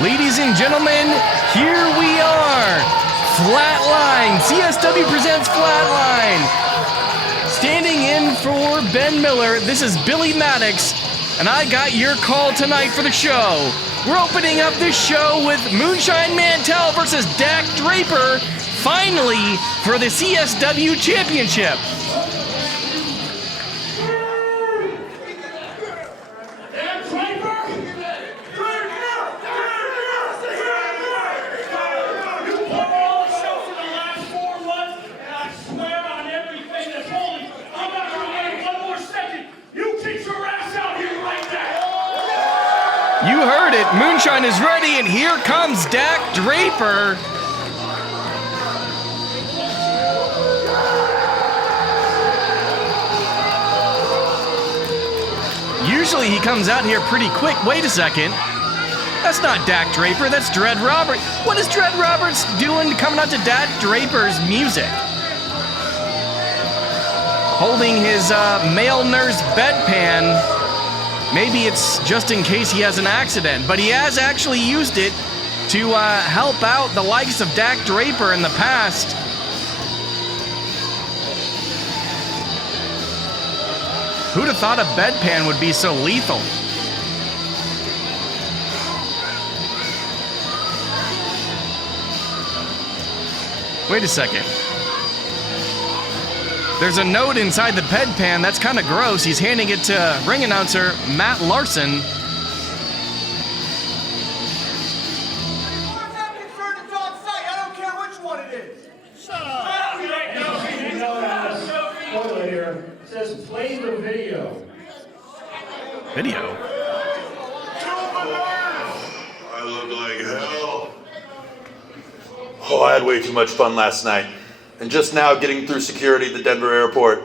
Ladies and gentlemen, here we are. Flatline. CSW presents Flatline. Standing in for Ben Miller, this is Billy Maddox, and I got your call tonight for the show. We're opening up this show with Moonshine Mantell versus Dak Draper, finally for the CSW Championship. You heard it. Moonshine is ready, and here comes Dak Draper. Usually he comes out here pretty quick. Wait a second. That's not Dak Draper. That's Dred Roberts. What is Dred Roberts doing coming out to Dak Draper's music? Holding his male nurse bedpan. Maybe it's just in case he has an accident, but he has actually used it to help out the likes of Dak Draper in the past. Who'd have thought a bedpan would be so lethal? Wait a second. There's a note inside the bedpan. That's kind of gross. He's handing it to ring announcer Matt Larson. I don't care which one it is. Shut up. Spoiler here. It says play the video. Video? I look like hell. Oh, I had way too much fun last night. And just now getting through security at the Denver airport,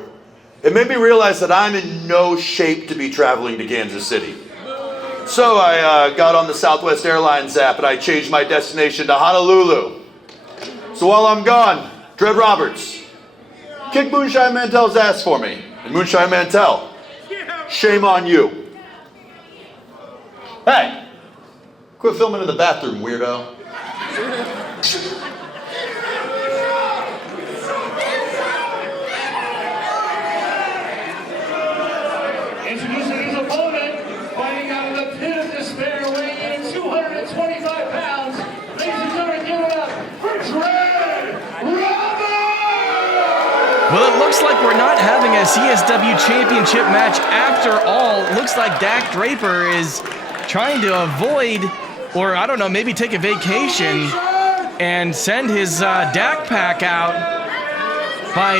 it made me realize that I'm in no shape to be traveling to Kansas City. So I got on the Southwest Airlines app and I changed my destination to Honolulu. So while I'm gone, Dred Roberts, kick Moonshine Mantell's ass for me. And Moonshine Mantell, shame on you. Hey, quit filming in the bathroom, weirdo. Introducing his opponent, fighting out of the pit of despair, weighing in 225 pounds. Ladies and gentlemen, give it up for Dred Roberts! Well, it looks like we're not having a CSW Championship match after all. It looks like Dak Draper is trying to avoid, or I don't know, maybe take a vacation and send his Dak pack out by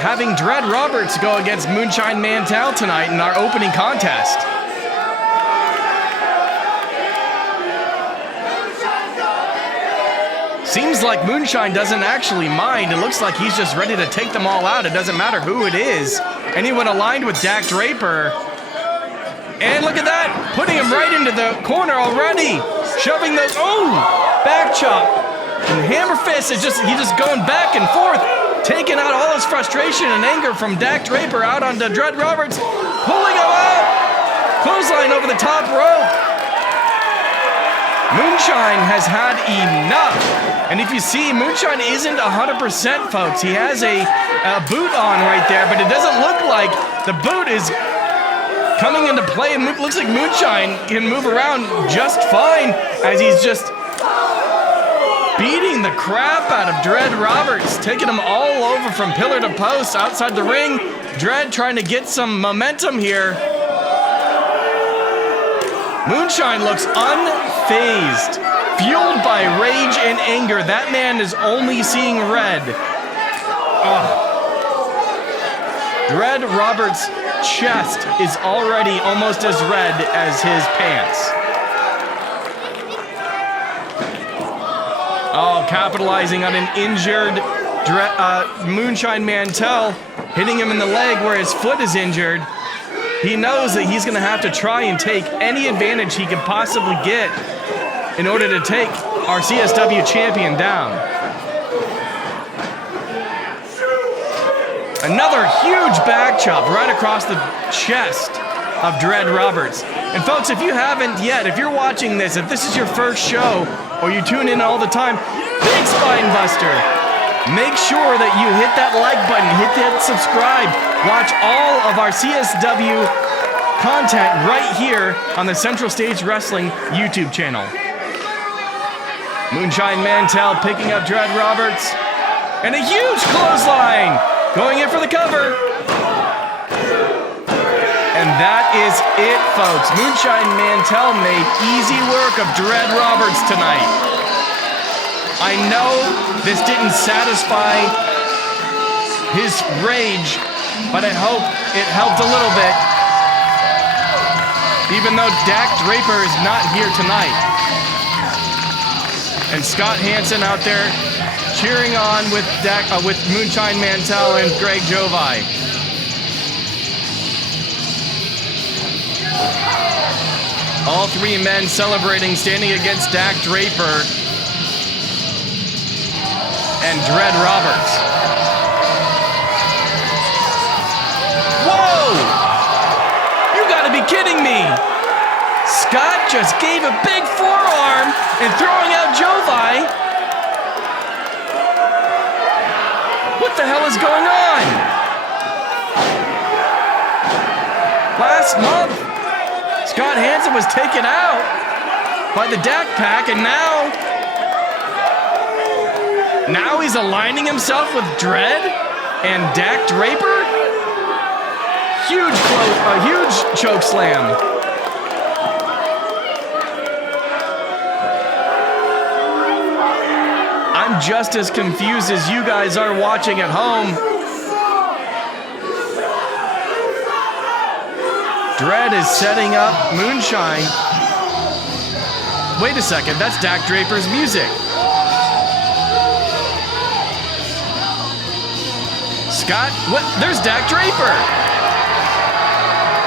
having Dred Roberts go against Moonshine Mantell tonight in our opening contest. Seems like Moonshine doesn't actually mind. It looks like he's just ready to take them all out. It doesn't matter who it is. Anyone aligned with Dak Draper. And look at that, putting him right into the corner already. Shoving those, back chop. And hammer fist is he's just going back and forth. Taking out all his frustration and anger from Dak Draper out onto Dred Roberts, pulling him out, clothesline over the top rope. Moonshine has had enough. And if you see, Moonshine isn't 100%, folks. He has a boot on right there, but it doesn't look like the boot is coming into play. And it looks like Moonshine can move around just fine as he's just beating the crap out of Dred Roberts, taking him all over from pillar to post outside the ring. Dred trying to get some momentum here. Moonshine looks unfazed, fueled by rage and anger. That man is only seeing red. Dred Roberts' chest is already almost as red as his pants. Capitalizing on an injured Moonshine Mantell, hitting him in the leg where his foot is injured. He knows that he's going to have to try and take any advantage he can possibly get in order to take our CSW champion down. Another huge back chop right across the chest. of Dred Roberts. And folks, if you haven't yet, if you're watching this, if this is your first show, or you tune in all the time, big spine buster. Make sure that you hit that like button, hit that subscribe. Watch all of our CSW content right here on the Central Stage Wrestling YouTube channel. Moonshine Mantell picking up Dred Roberts. And a huge clothesline! Going in for the cover. And that is it, folks. Moonshine Mantell made easy work of Dred Roberts tonight. I know this didn't satisfy his rage, but I hope it helped a little bit. Even though Dak Draper is not here tonight. And Scott Hansen out there cheering on with Moonshine Mantell and Greg Jovi. All three men celebrating, standing against Dak Draper and Dred Roberts. Whoa! You gotta be kidding me! Scott just gave a big forearm and throwing out Jovi. What the hell is going on? Last month, Scott Hansen was taken out by the Dak Pack, and now he's aligning himself with Dred and Dak Draper. A huge choke slam. I'm just as confused as you guys are watching at home. Dred is setting up Moonshine. Wait a second, that's Dak Draper's music. Scott, what? There's Dak Draper.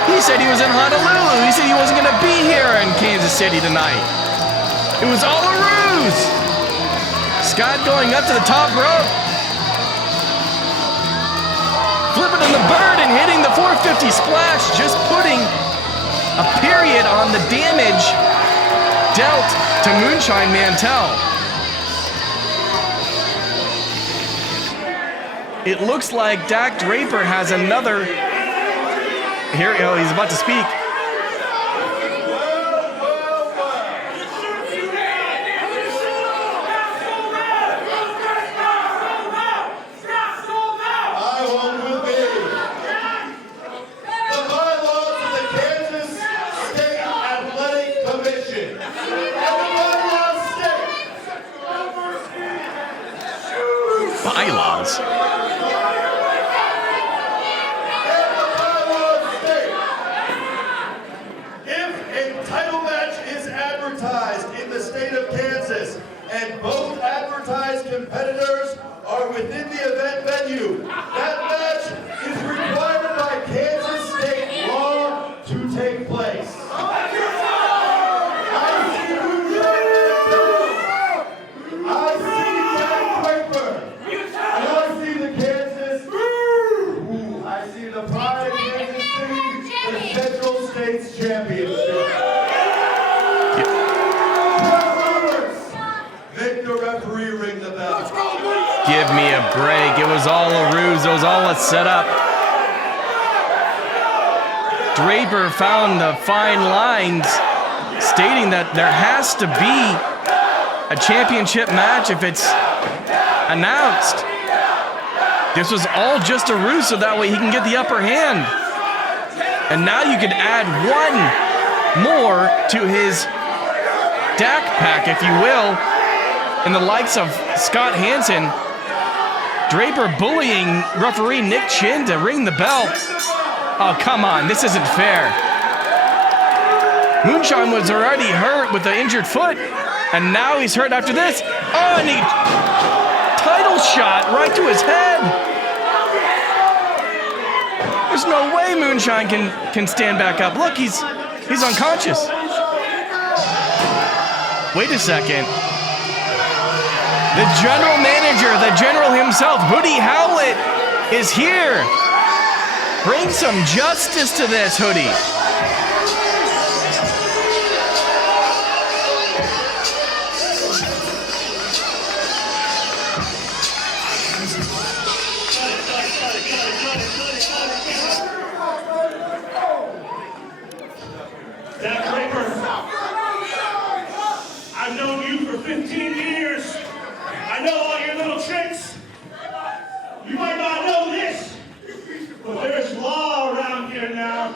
He said he was in Honolulu. He said he wasn't gonna be here in Kansas City tonight. It was all a ruse. Scott going up to the top rope. Flipping on the bird and hitting the 450 splash, just putting a period on the damage dealt to Moonshine Mantell. It looks like Dak Draper has another. Here we go, he's about to speak. Bylaws. If a title match is advertised in the state of Kansas and both advertised competitors are within the event venue, that match is required by Kansas state law to take place. Championship. Make the referee ring the bell. Give me a break. It was all a ruse. It was all a setup. Draper found the fine lines stating that there has to be a championship match if it's announced. This was all just a ruse so that way he can get the upper hand. And now you can add one more to his Dak Pack, if you will, in the likes of Scott Hansen. Draper bullying referee Nick Chin to ring the bell. Oh, come on, this isn't fair. Moonshine was already hurt with the injured foot, and now he's hurt after this. Oh, and he title shot right to his head. There's no way Moonshine can stand back up. Look, he's unconscious. Wait a second. The general manager, the general himself, Hoodie Howlett, is here. Bring some justice to this, Hoodie. Draper, I've known you for 15 years. I know all your little tricks. You might not know this, but there's law around here now.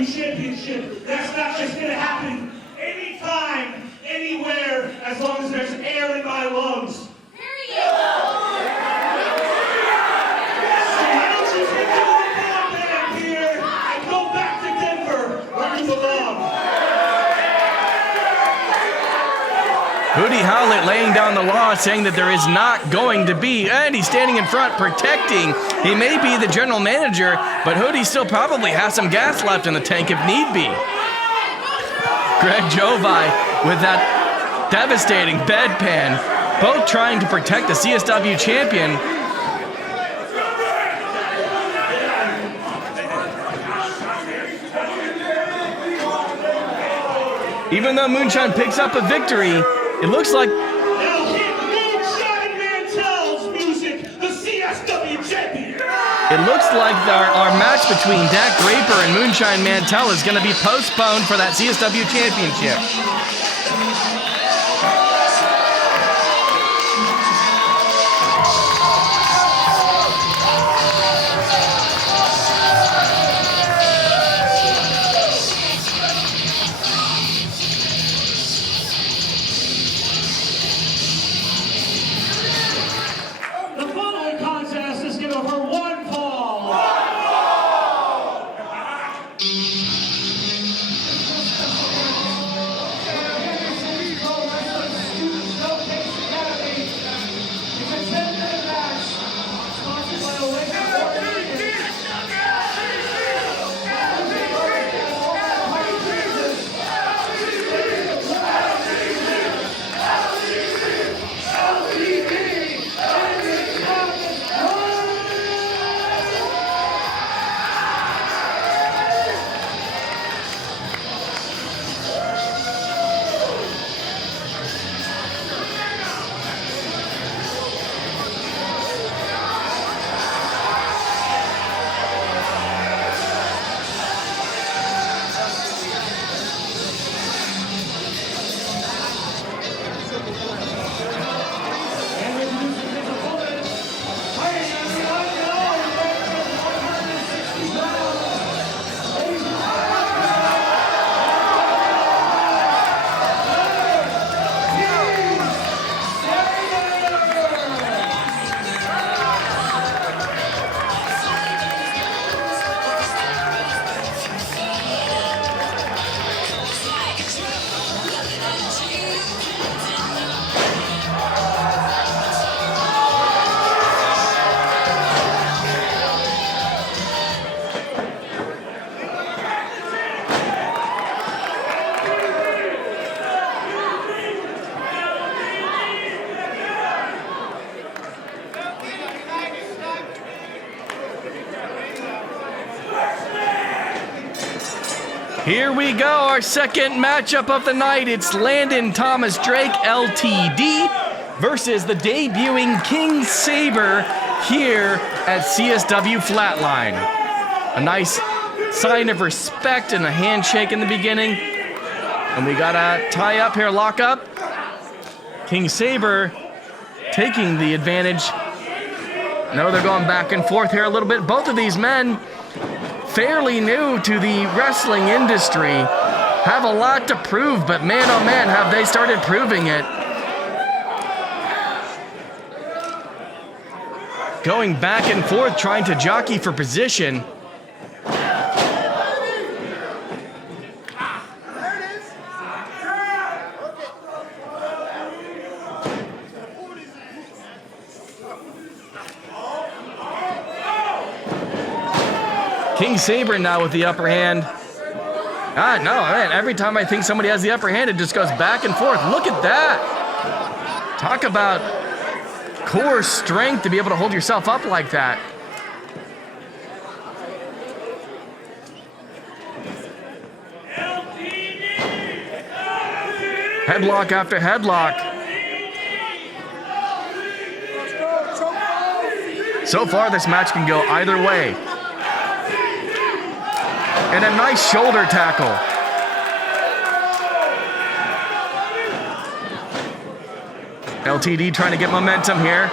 Championship. That's not just going to happen anytime, anywhere, as long as there's air in my lungs. So why don't you take your little band here and go back to Denver where you belong? Hoodie Howlett laying down the law, saying that there is not going to be, and he's standing in front protecting. He may be the general manager, but Hoodie still probably has some gas left in the tank if need be. Greg Jovi with that devastating bedpan, both trying to protect the CSW champion. Even though Moonshine picks up a victory, it looks like Now hit Moonshine Mantell's music, the CSW champion. It looks like our match between Dak Draper and Moonshine Mantell is going to be postponed for that CSW championship. The following contest is given for one fall. Here we go, our second matchup of the night. It's Landon Thomas Drake LTD versus the debuting King Sabre here at CSW Flatline. A nice sign of respect and a handshake in the beginning. And we got a tie up here, lock up. King Sabre taking the advantage. No, they're going back and forth here a little bit. Both of these men fairly new to the wrestling industry, have a lot to prove, but man, oh man, have they started proving it. going back and forth, trying to jockey for position. King Sabre now with the upper hand. No, man, every time I think somebody has the upper hand, it just goes back and forth. Look at that. Talk about core strength to be able to hold yourself up like that. Headlock after headlock. So far, this match can go either way. And a nice shoulder tackle. LTD trying to get momentum here.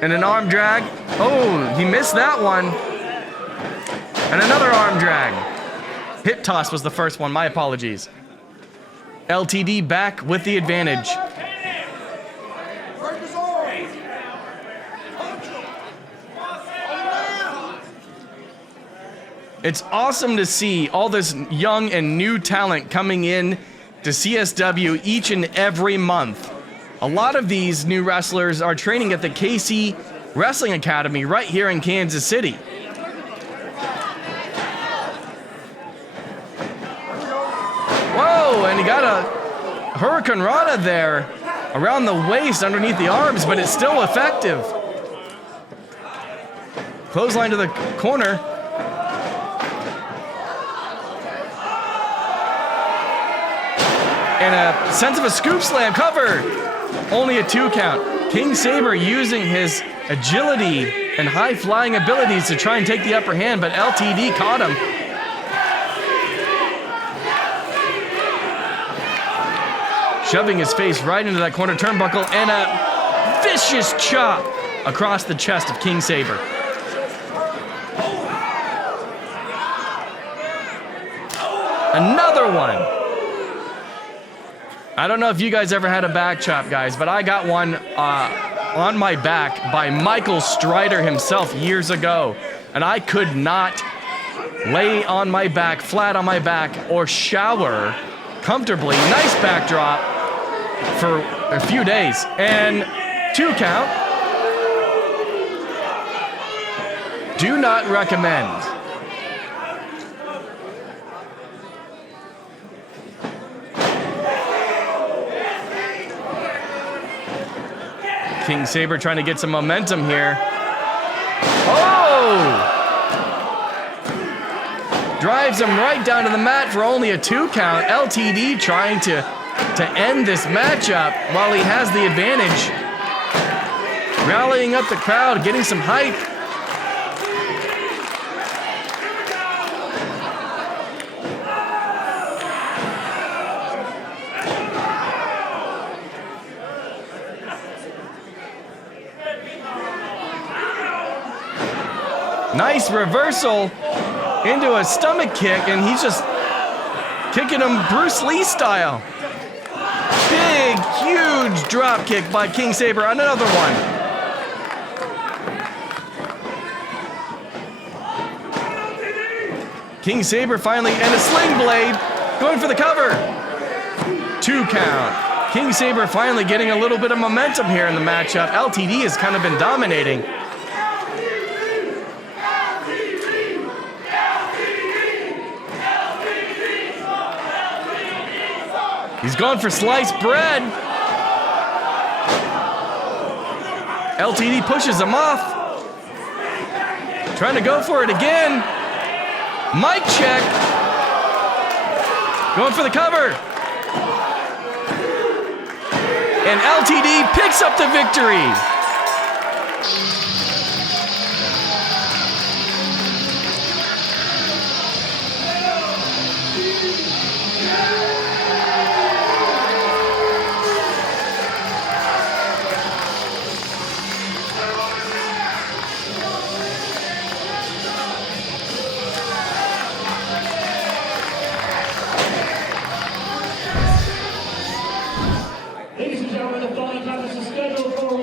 And an arm drag. Oh, he missed that one. And another arm drag. Hip toss was the first one, my apologies. LTD back with the advantage. It's awesome to see all this young and new talent coming in to CSW each and every month. A lot of these new wrestlers are training at the KC Wrestling Academy right here in Kansas City. Whoa, and he got a Hurricane Rana there around the waist underneath the arms, but it's still effective. Clothesline to the corner. And a sense of a scoop slam cover. Only a 2 count. King Sabre using his agility and high flying abilities to try and take the upper hand, but LTD caught him. Shoving his face right into that corner turnbuckle and a vicious chop across the chest of King Sabre. Another one. I don't know if you guys ever had a back chop, guys, but I got one on my back by Michael Strider himself years ago. And I could not lay on my back, flat on my back, or shower comfortably. Nice backdrop for a few days. And 2 count. Do not recommend. King Sabre trying to get some momentum here. Oh! Drives him right down to the mat for only a 2 count. LTD trying to end this matchup while he has the advantage. Rallying up the crowd, getting some hype. Nice reversal into a stomach kick, and he's just kicking him Bruce Lee style. Big, huge drop kick by King Sabre. Another one. King Sabre finally, and a sling blade, going for the cover. 2 count. King Sabre finally getting a little bit of momentum here in the matchup. LTD has kind of been dominating. He's going for sliced bread. LTD pushes him off. Trying to go for it again. Mic check. Going for the cover. And LTD picks up the victory. Ladies and gentlemen, the following contest is scheduled for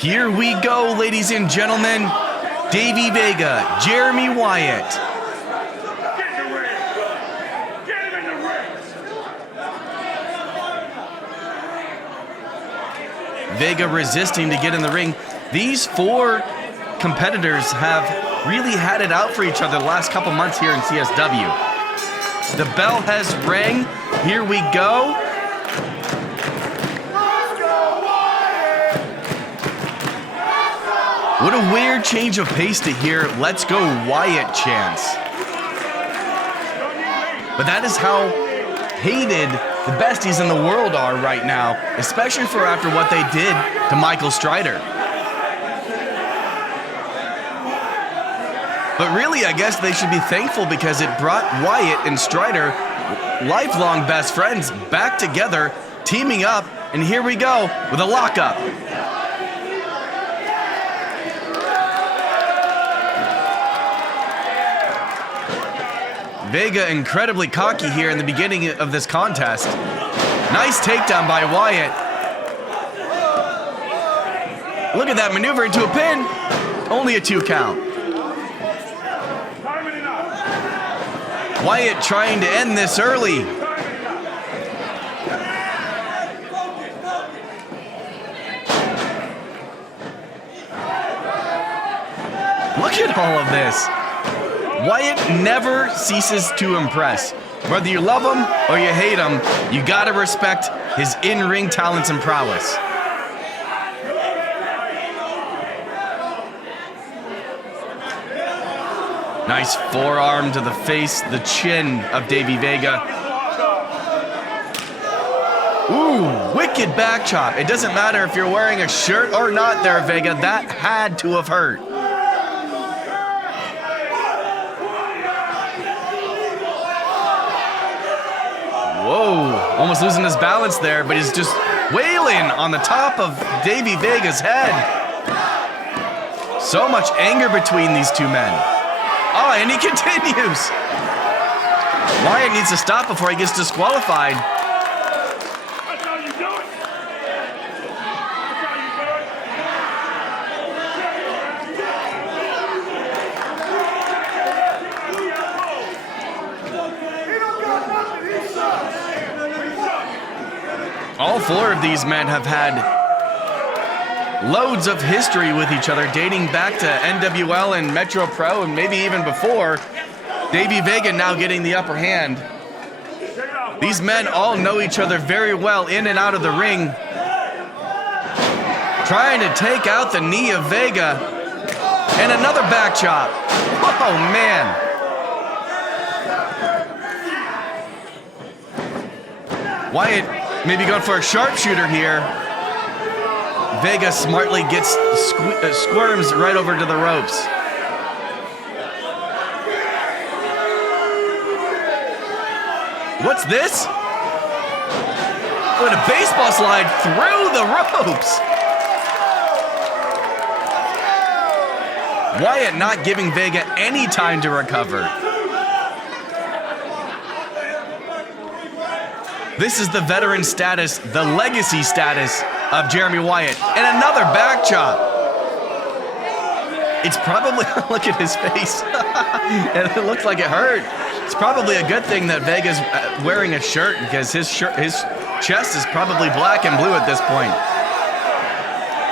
Here we go, ladies and gentlemen. Davey Vega, Jeremy Wyatt. Get in the ring. Get him in the ring. Vega resisting to get in the ring. These four competitors have really had it out for each other the last couple months here in CSW. The bell has rang. Here we go. What a weird change of pace to hear "Let's go Wyatt" chants. But that is how hated the besties in the world are right now, especially for after what they did to Michael Strider. But really, I guess they should be thankful because it brought Wyatt and Strider, lifelong best friends, back together, teaming up, and here we go with a lockup. Vega incredibly cocky here in the beginning of this contest. Nice takedown by Wyatt. Look at that maneuver into a pin. Only a 2 count. Wyatt trying to end this early. Look at all of this. Wyatt never ceases to impress. Whether you love him or you hate him, you gotta respect his in-ring talents and prowess. Nice forearm to the face, the chin of Davey Vega. Ooh, wicked back chop. It doesn't matter if you're wearing a shirt or not there, Vega. That had to have hurt. Whoa, almost losing his balance there, but he's just wailing on the top of Davey Vega's head. So much anger between these two men. Oh, and he continues. Wyatt needs to stop before he gets disqualified. That's how you do it. That's how you do it. He don't got nothing. He sucks. All four of these men have had loads of history with each other, dating back to NWL and Metro Pro and maybe even before. Davey Vega now getting the upper hand. These men all know each other very well in and out of the ring. Trying to take out the knee of Vega. And another back chop. Oh, man. Wyatt maybe going for a sharpshooter here. Vega smartly gets squirms right over to the ropes. What's this? What a baseball slide through the ropes. Wyatt not giving Vega any time to recover. This is the veteran status, the legacy status of Jeremy Wyatt. And another back chop. It's probably, look at his face. And it looks like it hurt. It's probably a good thing that Vega's wearing a shirt because his chest is probably black and blue at this point.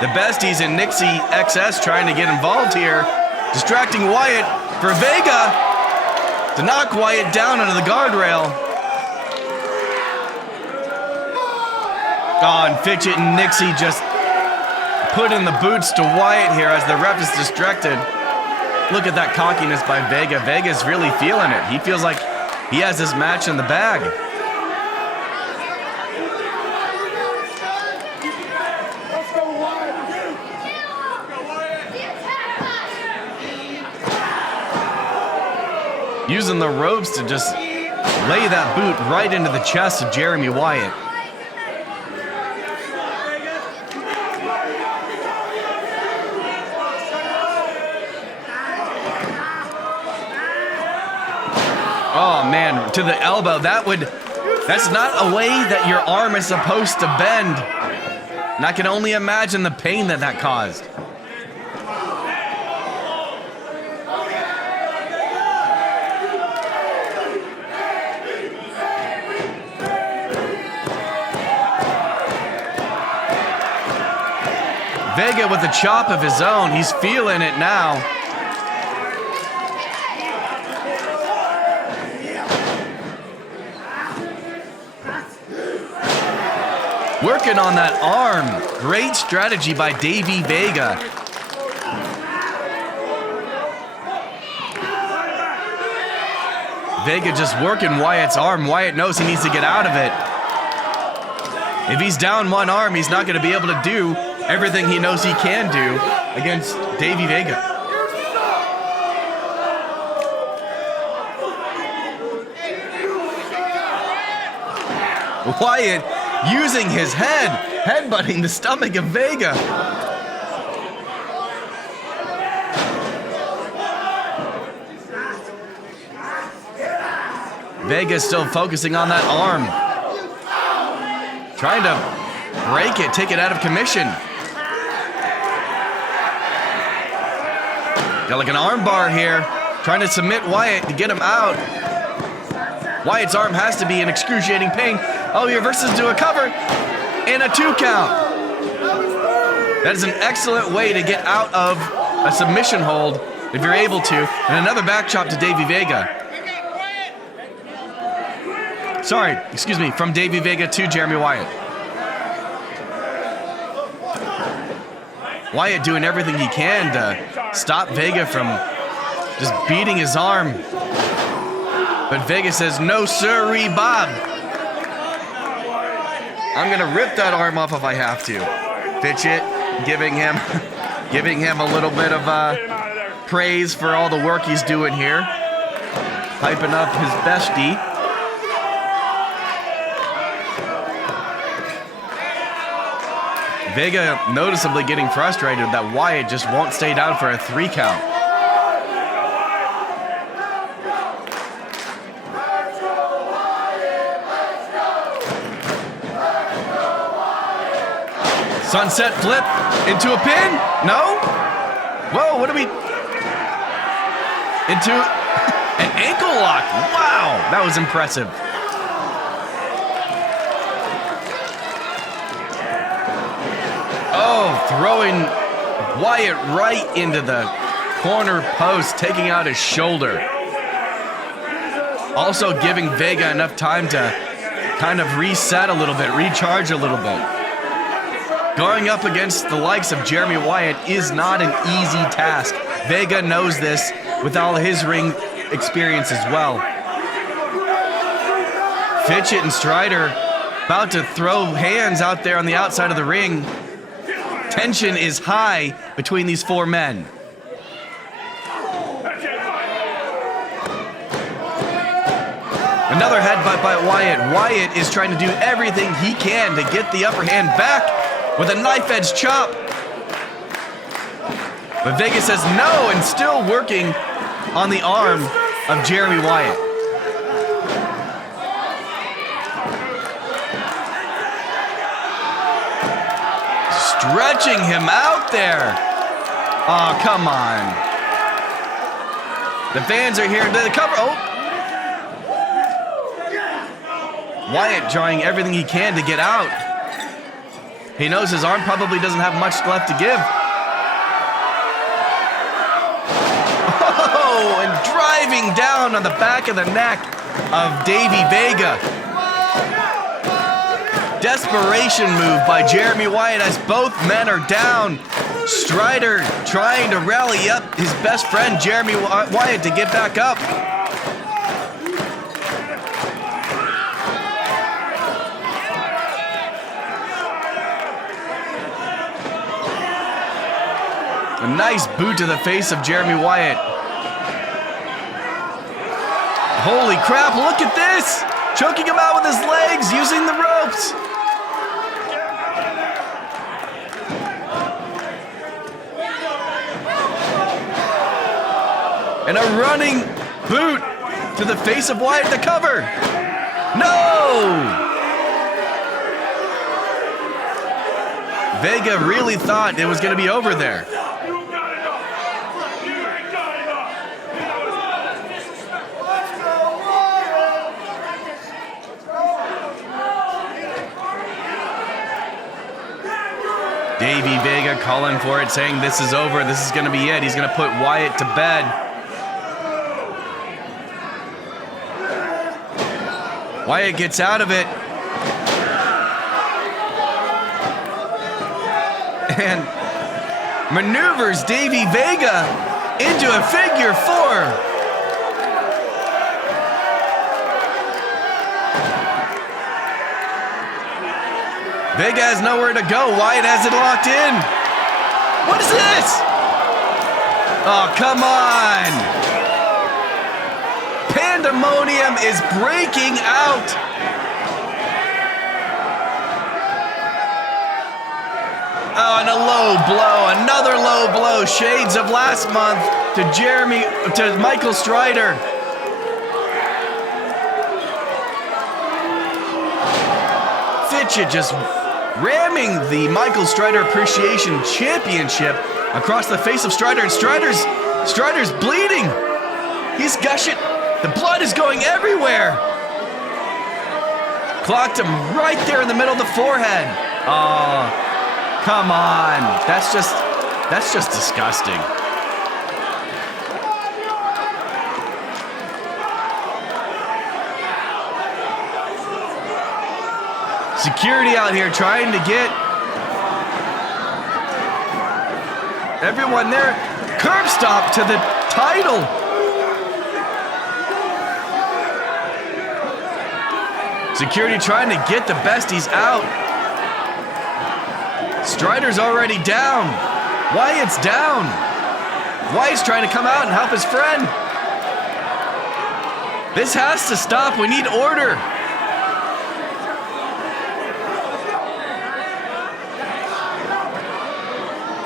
The besties in Nixi XS trying to get involved here. Distracting Wyatt for Vega to knock Wyatt down under the guardrail. Oh, and Fitchett and Nixi just put in the boots to Wyatt here as the ref is distracted. Look at that cockiness by Vega. Vega's really feeling it. He feels like he has this match in the bag. Using the ropes to just lay that boot right into the chest of Jeremy Wyatt. Oh man, to the elbow. That's not a way that your arm is supposed to bend. And I can only imagine the pain that that caused. Vega with a chop of his own. He's feeling it now. Working on that arm. Great strategy by Davey Vega. Vega just working Wyatt's arm. Wyatt knows he needs to get out of it. If he's down one arm, he's not going to be able to do everything he knows he can do against Davey Vega. Wyatt using his head, headbutting the stomach of Vega. Vega's still focusing on that arm. Trying to break it, take it out of commission. Got like an arm bar here, trying to submit Wyatt to get him out. Wyatt's arm has to be in excruciating pain. Oh, he reverses to a cover and a 2 count. That is an excellent way to get out of a submission hold if you're able to. And another back chop to Davey Vega. Sorry, excuse me, from Davey Vega to Jeremy Wyatt. Wyatt doing everything he can to stop Vega from just beating his arm. But Vega says, no sirree, Bob. I'm gonna rip that arm off if I have to. Fitchett giving him a little bit of praise for all the work he's doing here. Hyping up his bestie. Vega noticeably getting frustrated that Wyatt just won't stay down for a 3 count. Sunset flip into a pin? No? Whoa, what are we? Into an ankle lock. Wow, that was impressive. Oh, throwing Wyatt right into the corner post, taking out his shoulder. Also giving Vega enough time to kind of reset a little bit, recharge a little bit. Going up against the likes of Jeremy Wyatt is not an easy task. Vega knows this with all his ring experience as well. Fitchett and Strider about to throw hands out there on the outside of the ring. Tension is high between these 4 men. Another headbutt by Wyatt. Wyatt is trying to do everything he can to get the upper hand back with a knife edge chop. But Vega says no and still working on the arm of Jeremy Wyatt. Stretching him out there. Oh, come on. The fans are here to the cover. Oh. Wyatt trying everything he can to get out. He knows his arm probably doesn't have much left to give. Oh, and driving down on the back of the neck of Davey Vega. Desperation move by Jeremy Wyatt as both men are down. Strider trying to rally up his best friend Jeremy Wyatt to get back up. A nice boot to the face of Jeremy Wyatt. Holy crap, look at this! Choking him out with his legs, using the ropes. And a running boot to the face of Wyatt to cover. No! Vega really thought it was going to be over there. You got enough. You ain't got enough. Let's go, Wyatt! Davey Vega calling for it, saying this is over, this is going to be it. He's going to put Wyatt to bed. Wyatt gets out of it. And maneuvers Davey Vega into a figure 4. Vega has nowhere to go. Wyatt has it locked in. What is this? Oh, come on. Pandemonium is breaking out. Oh, and a low blow, another low blow. Shades of last month to Michael Strider. Fitchett just ramming the Michael Strider Appreciation Championship across the face of Strider, and Strider's bleeding. He's gushing. The blood is going everywhere. Clocked him right there in the middle of the forehead. Oh, come on. That's just disgusting. Security out here trying to get everyone there. Curb stop to the title. Security trying to get the besties out. Strider's already down. Wyatt's down. Wyatt's trying to come out and help his friend. This has to stop. We need order.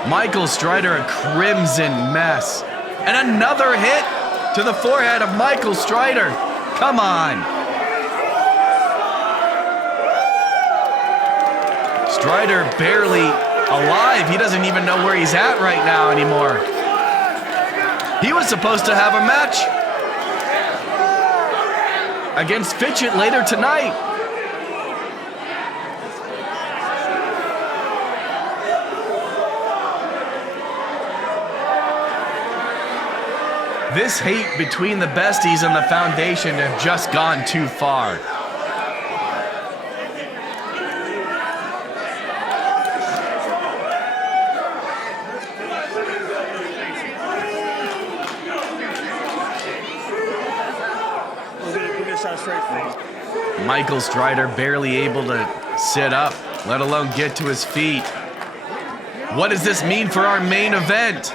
Michael Strider, a crimson mess. And another hit to the forehead of Michael Strider. Come on. Strider barely alive. He doesn't even know where he's at right now anymore. He was supposed to have a match against Fitchett later tonight. This hate between the besties and the Foundation have just gone too far. Michael Strider barely able to sit up, let alone get to his feet. What does this mean for our main event?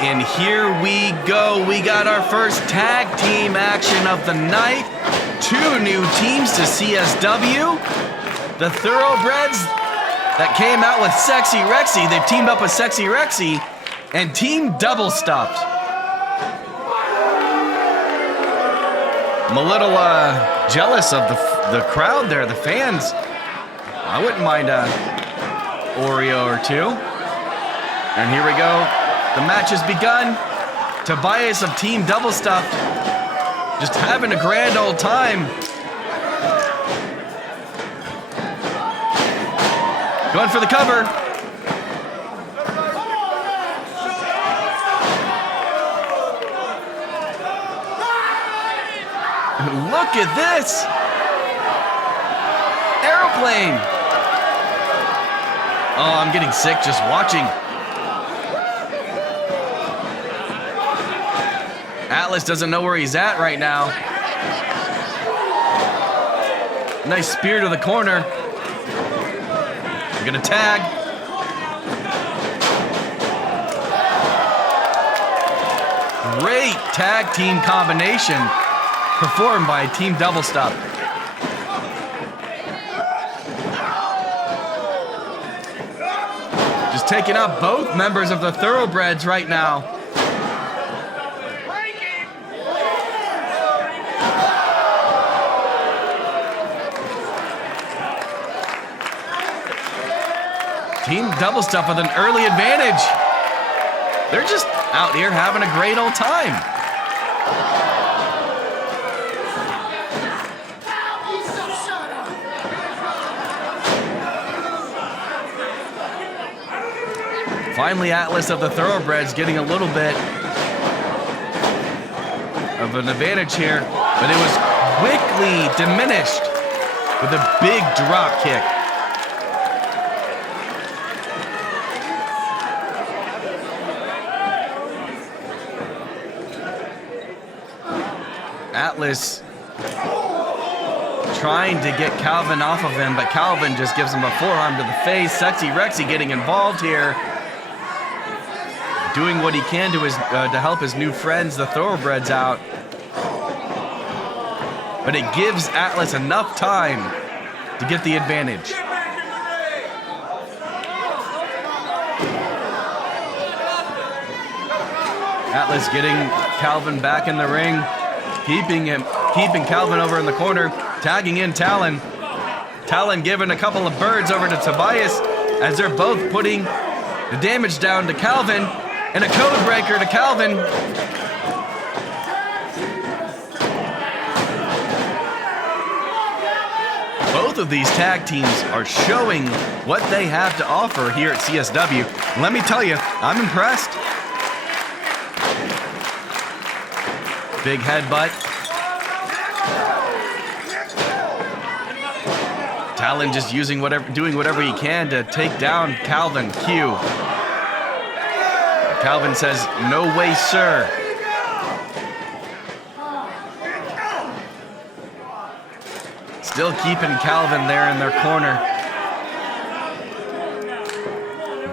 And here we go. We got our first tag team action of the night. 2 new teams to CSW. The Thoroughbreds that came out with Sexy Wrexy. They've teamed up with Sexy Wrexy. And Team Double Stopped. I'm a little jealous of the crowd there, the fans. I wouldn't mind a Oreo or 2. And here we go. The match has begun. Tobias of Team Double Stuffed just having a grand old time. Going for the cover. Look at this. Aeroplane. Oh, I'm getting sick just watching. Atlas doesn't know where he's at right now. Nice spear to the corner. We're gonna tag. Great tag team combination performed by Team Double Stop. Just taking out both members of the Thoroughbreds right now. Team Double Stuff with an early advantage. They're just out here having a great old time. Finally, Atlas of the Thoroughbreds getting a little bit of an advantage here, but it was quickly diminished with a big drop kick. Atlas trying to get Calvin off of him, but Calvin just gives him a forearm to the face. Sexy Wrexy getting involved here, doing what he can to help his new friends, the Thoroughbreds, out. But it gives Atlas enough time to get the advantage. Atlas getting Calvin back in the ring, keeping Calvin over in the corner, tagging in Talon. Talon giving a couple of birds over to Tobias as they're both putting the damage down to Calvin, and a code breaker to Calvin. Both of these tag teams are showing what they have to offer here at CSW. Let me tell you, I'm impressed. Big headbutt. Talon just doing whatever he can to take down Calvin Q. Calvin says, "No way, sir." Still keeping Calvin there in their corner.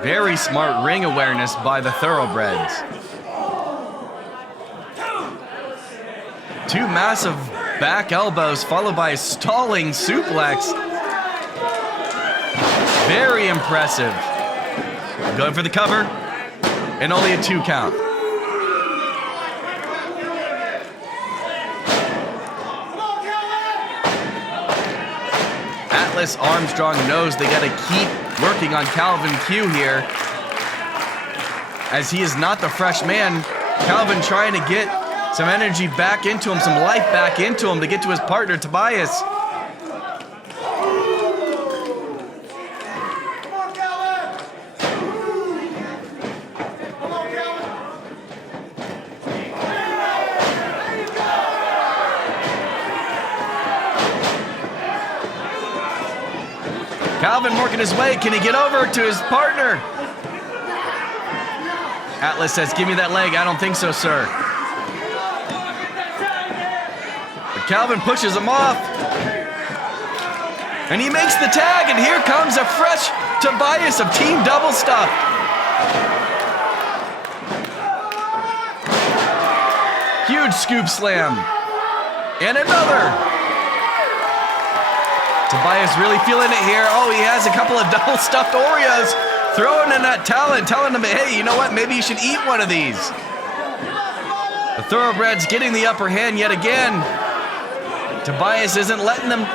Very smart ring awareness by the Thoroughbreds. 2 massive back elbows followed by a stalling suplex. Very impressive. Going for the cover, and only a 2 count. Atlas Armstrong knows they gotta keep working on Calvin Q here, as he is not the fresh man. Calvin trying to get some energy back into him, some life back into him to get to his partner, Tobias. Calvin working his way. Can he get over to his partner? Atlas says, "Give me that leg." "I don't think so, sir." But Calvin pushes him off. And he makes the tag, and here comes a fresh Tobias of Team Double Stuff. Huge scoop slam. And another. Tobias really feeling it here. Oh, he has a couple of double stuffed Oreos. Throwing in that talent, telling him, hey, you know what? Maybe you should eat one of these. The Thoroughbreds getting the upper hand yet again. Tobias isn't letting them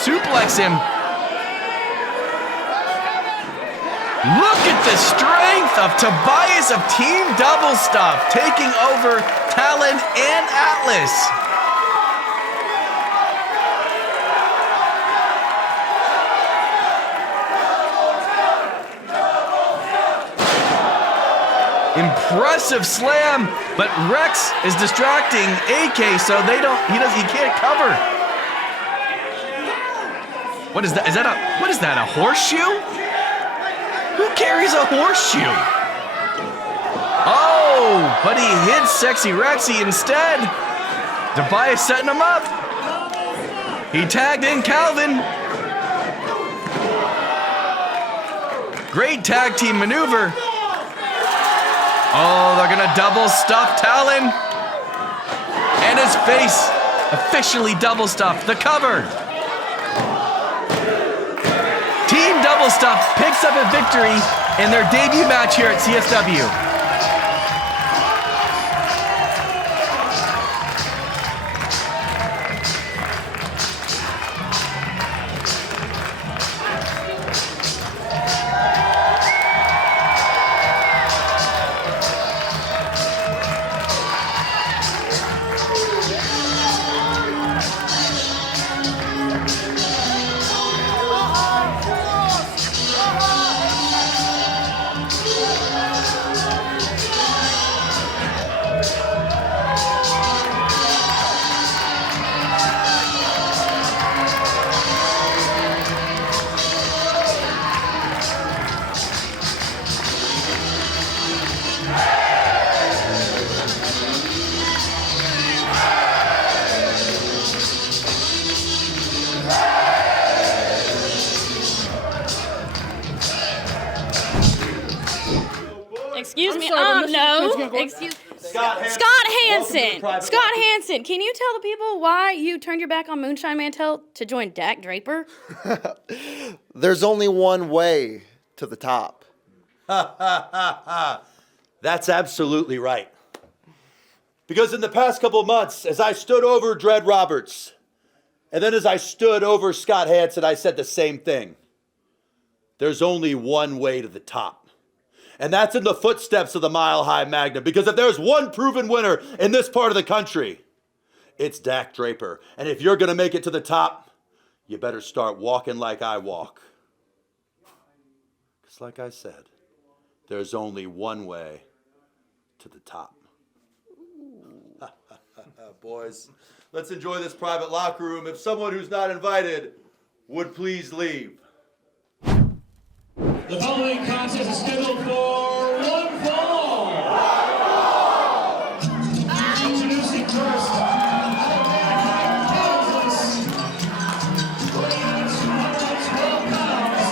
suplex him. Look at the strength of Tobias of Team Double Stuff taking over Talon and Atlas. Impressive slam, but Rex is distracting AK, so he can't cover. What is that? What is that? A horseshoe? Who carries a horseshoe? Oh, but he hits Sexy Wrexy instead. Tobias setting him up. He tagged in Calvin. Great tag team maneuver. Oh, they're gonna double stuff Talon. And his face officially double stuffed. The cover. Team Double Stuff picks up a victory in their debut match here at CSW. Excuse me. No. Excuse. Scott Hansen. Scott Hansen. Can you tell the people why you turned your back on Moonshine Mantell to join Dak Draper? There's only one way to the top. That's absolutely right. Because in the past couple of months, as I stood over Dred Roberts, and then as I stood over Scott Hansen, I said the same thing. There's only one way to the top. And that's in the footsteps of the Mile High Magnum. Because if there's one proven winner in this part of the country, it's Dak Draper. And if you're going to make it to the top, you better start walking like I walk. Because like I said, there's only one way to the top. Boys, let's enjoy this private locker room. If someone who's not invited would please leave. The following contest is scheduled for one fall. Introducing first, Kansas, weighing 212 pounds.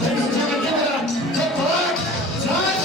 Ladies and gentlemen, give it up for Black Diamond.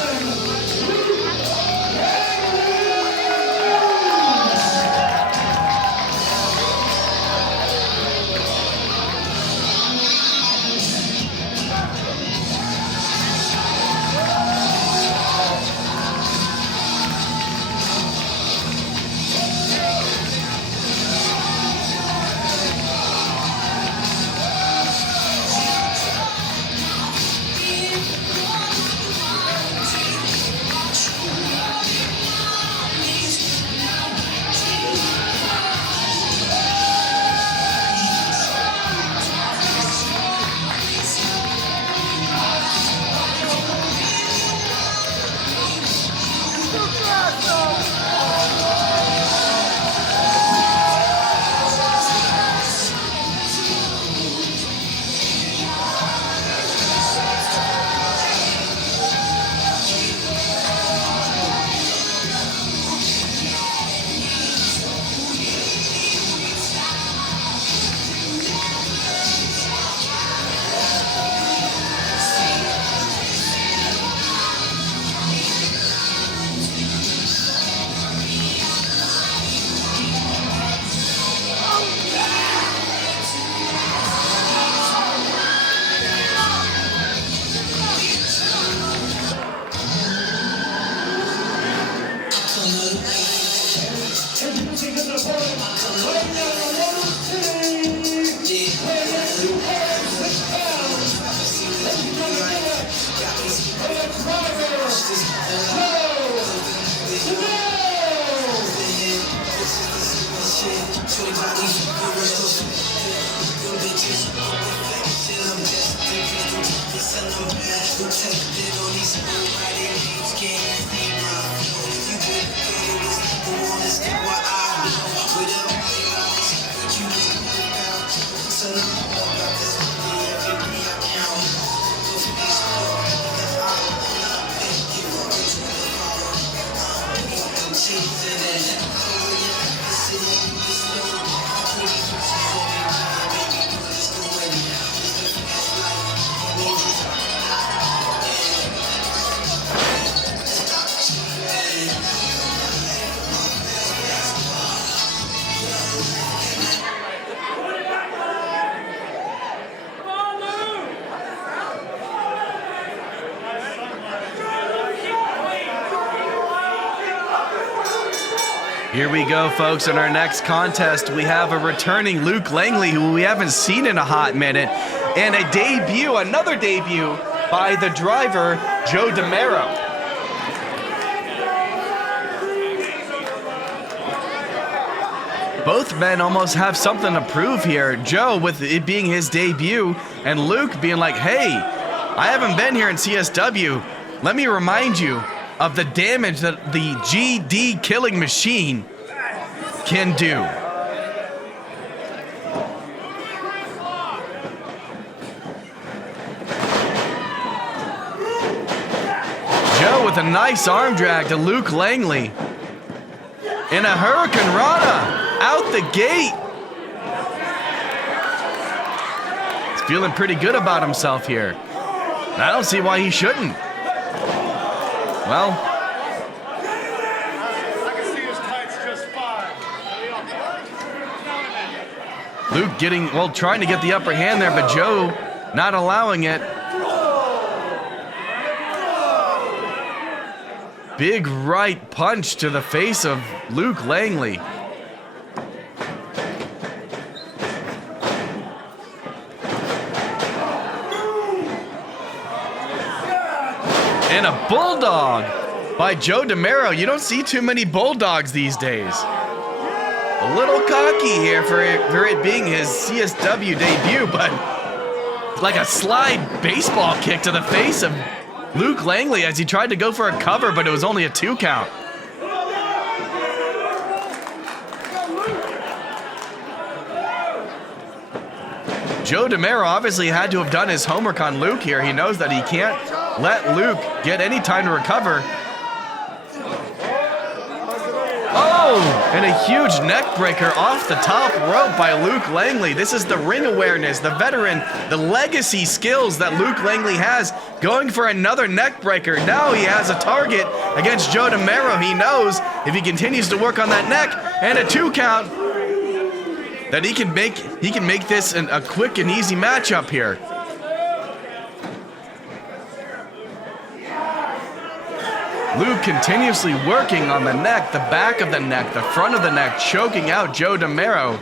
Here we go, folks. In our next contest, we have a returning Luke Langley, who we haven't seen in a hot minute, and a debut, another debut, by the driver, Joe Demaro. Both men almost have something to prove here. Joe, with it being his debut, and Luke being like, hey, I haven't been here in CSW. Let me remind you of the damage that the GD killing machine can do. Joe with a nice arm drag to Luke Langley. And a Hurricane Rana out the gate. He's feeling pretty good about himself here. I don't see why he shouldn't. Well, I can see his tights just fine. Luke trying to get the upper hand there, but Joe not allowing it. Big right punch to the face of Luke Langley. And a bulldog by Joe Demaro. You don't see too many bulldogs these days. A little cocky here for it being his CSW debut, but like a slide baseball kick to the face of Luke Langley as he tried to go for a cover, but it was only a 2 count. Joe Demaro obviously had to have done his homework on Luke here. He knows that he can't let Luke get any time to recover. Oh, and a huge neck breaker off the top rope by Luke Langley. This is the ring awareness, the veteran, the legacy skills that Luke Langley has, going for another neck breaker. Now he has a target against Joe Demaro. He knows if he continues to work on that neck and a 2 count, that he can make this a quick and easy matchup here. Luke continuously working on the neck, the back of the neck, the front of the neck, choking out Joe Demaro.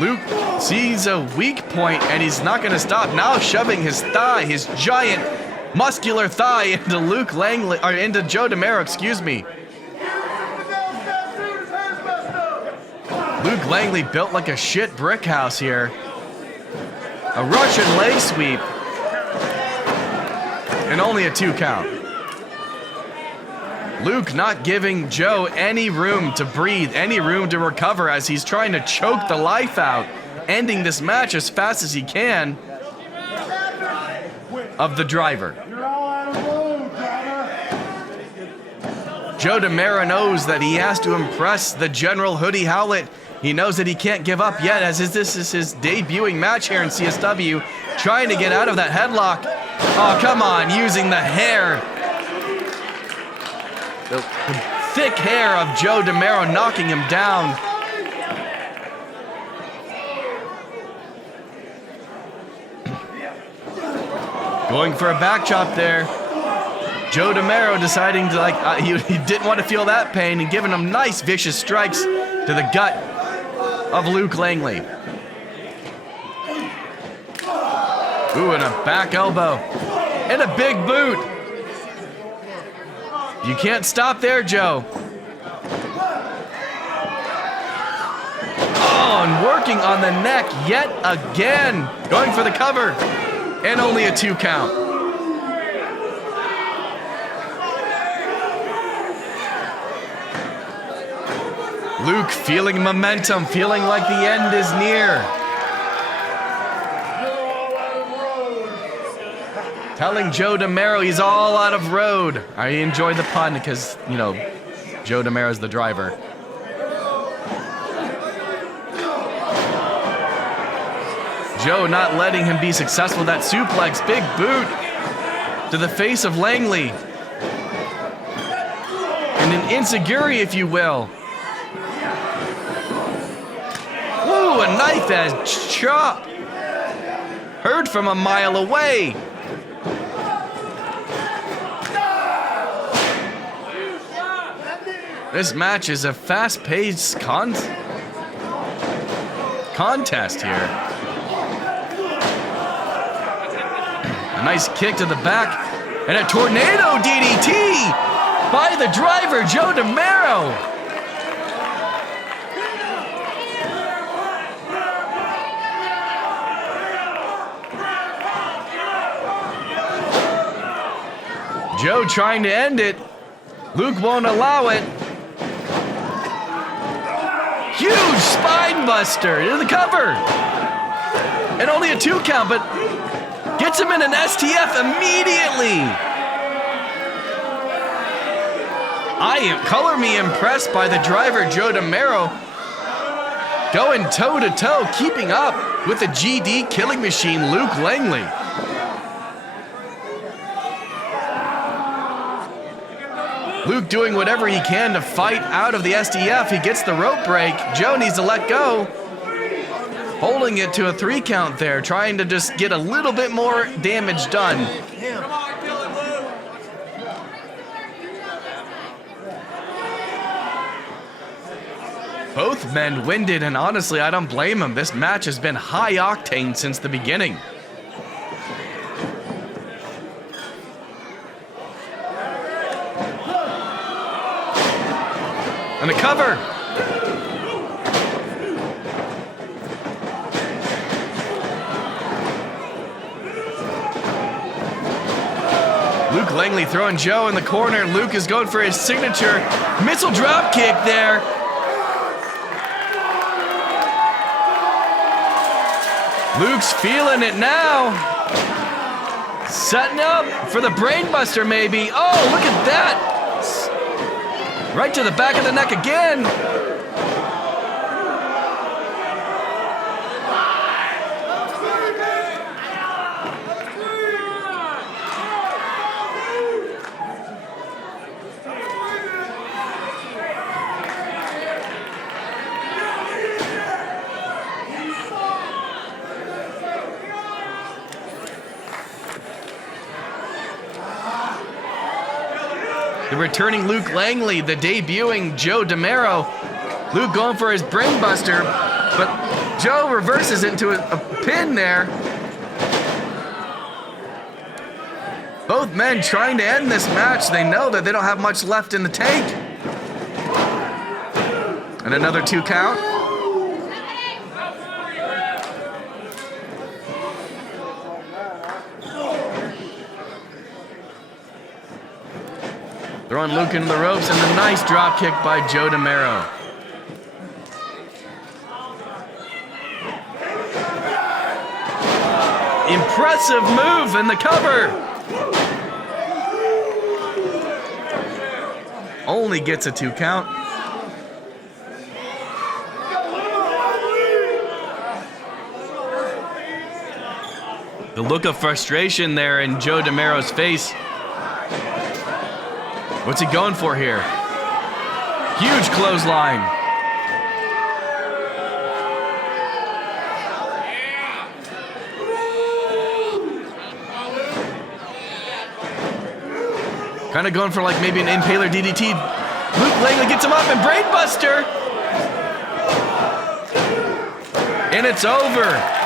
Luke sees a weak point and he's not going to stop. Now shoving his thigh, his giant muscular thigh into Luke Langley, or into Joe Demaro, excuse me. Luke Langley built like a shit brick house here. A Russian leg sweep. And only a 2 count. Luke not giving Joe any room to breathe, any room to recover as he's trying to choke the life out, ending this match as fast as he can of the driver. Joe Demaro knows that he has to impress the General Hoodie Howlett. He knows that he can't give up yet as this is his debuting match here in CSW, trying to get out of that headlock. Oh, come on, using the hair. The thick hair of Joe Demaro knocking him down. Going for a back chop there. Joe Demaro deciding to he didn't want to feel that pain and giving him nice vicious strikes to the gut of Luke Langley. Ooh, and a back elbow. And a big boot. You can't stop there, Joe. Oh, and working on the neck yet again. Going for the cover. And only a 2 count. Luke feeling momentum, feeling like the end is near. Telling Joe Demaro he's all out of road. I enjoy the pun because, you know, Joe Demaro's the driver. Joe not letting him be successful. That suplex, big boot to the face of Langley. And an insecurity, if you will. Ooh, a knife edge chop. Heard from a mile away. This match is a fast-paced contest here. A nice kick to the back and a tornado DDT by the driver, Joe Demaro. Joe trying to end it. Luke won't allow it. Huge spine buster into the cover. And only a 2 count, but gets him in an STF immediately. Color me impressed by the driver, Joe Demaro, going toe-to-toe, keeping up with the GD killing machine, Luke Langley. Luke doing whatever he can to fight out of the STF. He gets the rope break. Joe needs to let go. Holding it to a 3 count there, trying to just get a little bit more damage done. Both men winded, and honestly, I don't blame them. This match has been high octane since the beginning. And a cover. Luke Langley throwing Joe in the corner. Luke is going for his signature missile drop kick there. Luke's feeling it now. Setting up for the brainbuster maybe. Oh, look at that. Right to the back of the neck again. The returning Luke Langley, the debuting Joe Demaro. Luke going for his brainbuster, but Joe reverses into a pin there. Both men trying to end this match. They know that they don't have much left in the tank. And another 2 count. Throwing Luke into the ropes, and a nice drop kick by Joe Demaro. Impressive move in the cover. Only gets a 2 count. The look of frustration there in Joe Demaro's face. What's he going for here? Huge clothesline. Kind of going for like maybe an impaler DDT. Luke Langley gets him up and brainbuster. And it's over.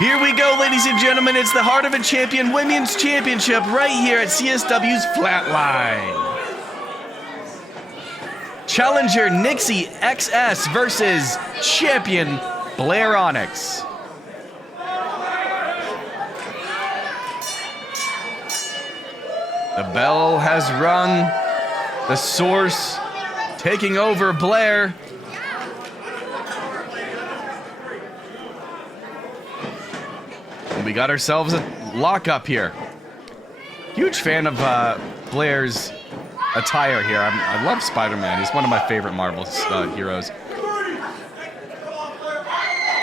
Here we go, ladies and gentlemen. It's the Heart of a Champion Women's Championship right here at CSW's Flatline. Challenger Nixi XS versus champion Blair Onyx. The bell has rung. The source taking over Blair. We got ourselves a lockup here. Huge fan of Blair's attire here. I love Spider-Man. He's one of my favorite Marvel heroes.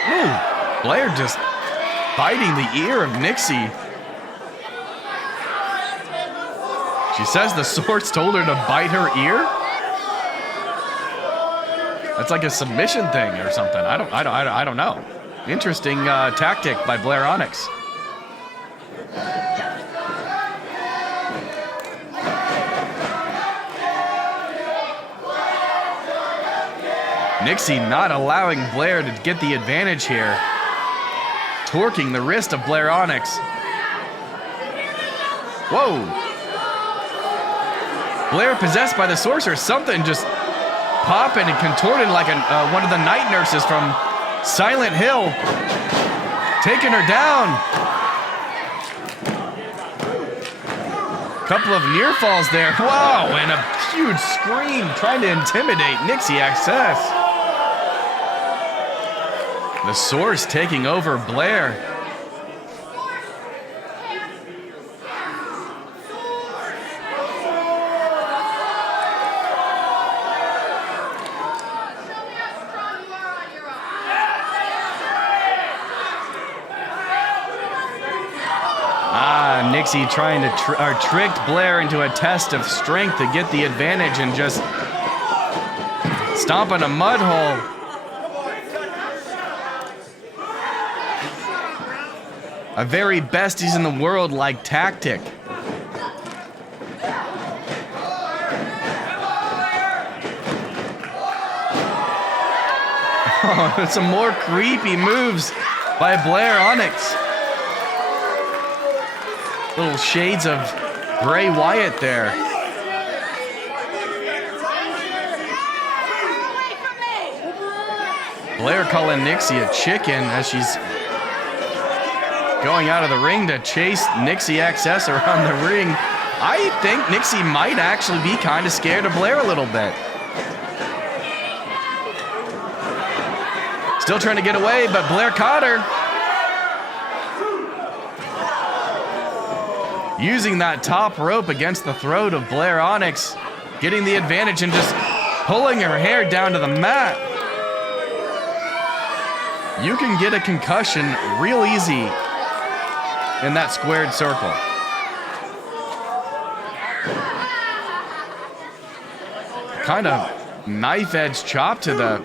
Ooh, Blair just biting the ear of Nixi. She says the source told her to bite her ear. That's like a submission thing or something. I don't know. Interesting tactic by Blair Onyx. Nixi not allowing Blair to get the advantage here. Torquing the wrist of Blair Onyx. Whoa. Blair possessed by the sorcerer. Something just popping and contorting like one of the night nurses from Silent Hill. Taking her down. Couple of near falls there. Wow, and a huge scream trying to intimidate Nixi XS. The source taking over Blair. Nixi trying to tricked Blair into a test of strength to get the advantage and just stomp on a mud hole. A very besties in the world like tactic. Oh, some more creepy moves by Blair Onyx. Little shades of Bray Wyatt there. Blair calling Nixi a chicken as she's going out of the ring to chase Nixi XS around the ring. I think Nixi might actually be kind of scared of Blair a little bit. Still trying to get away, but Blair caught her. Using that top rope against the throat of Blair Onyx, getting the advantage and just pulling her hair down to the mat. You can get a concussion real easy in that squared circle. Kind of knife edge chop to the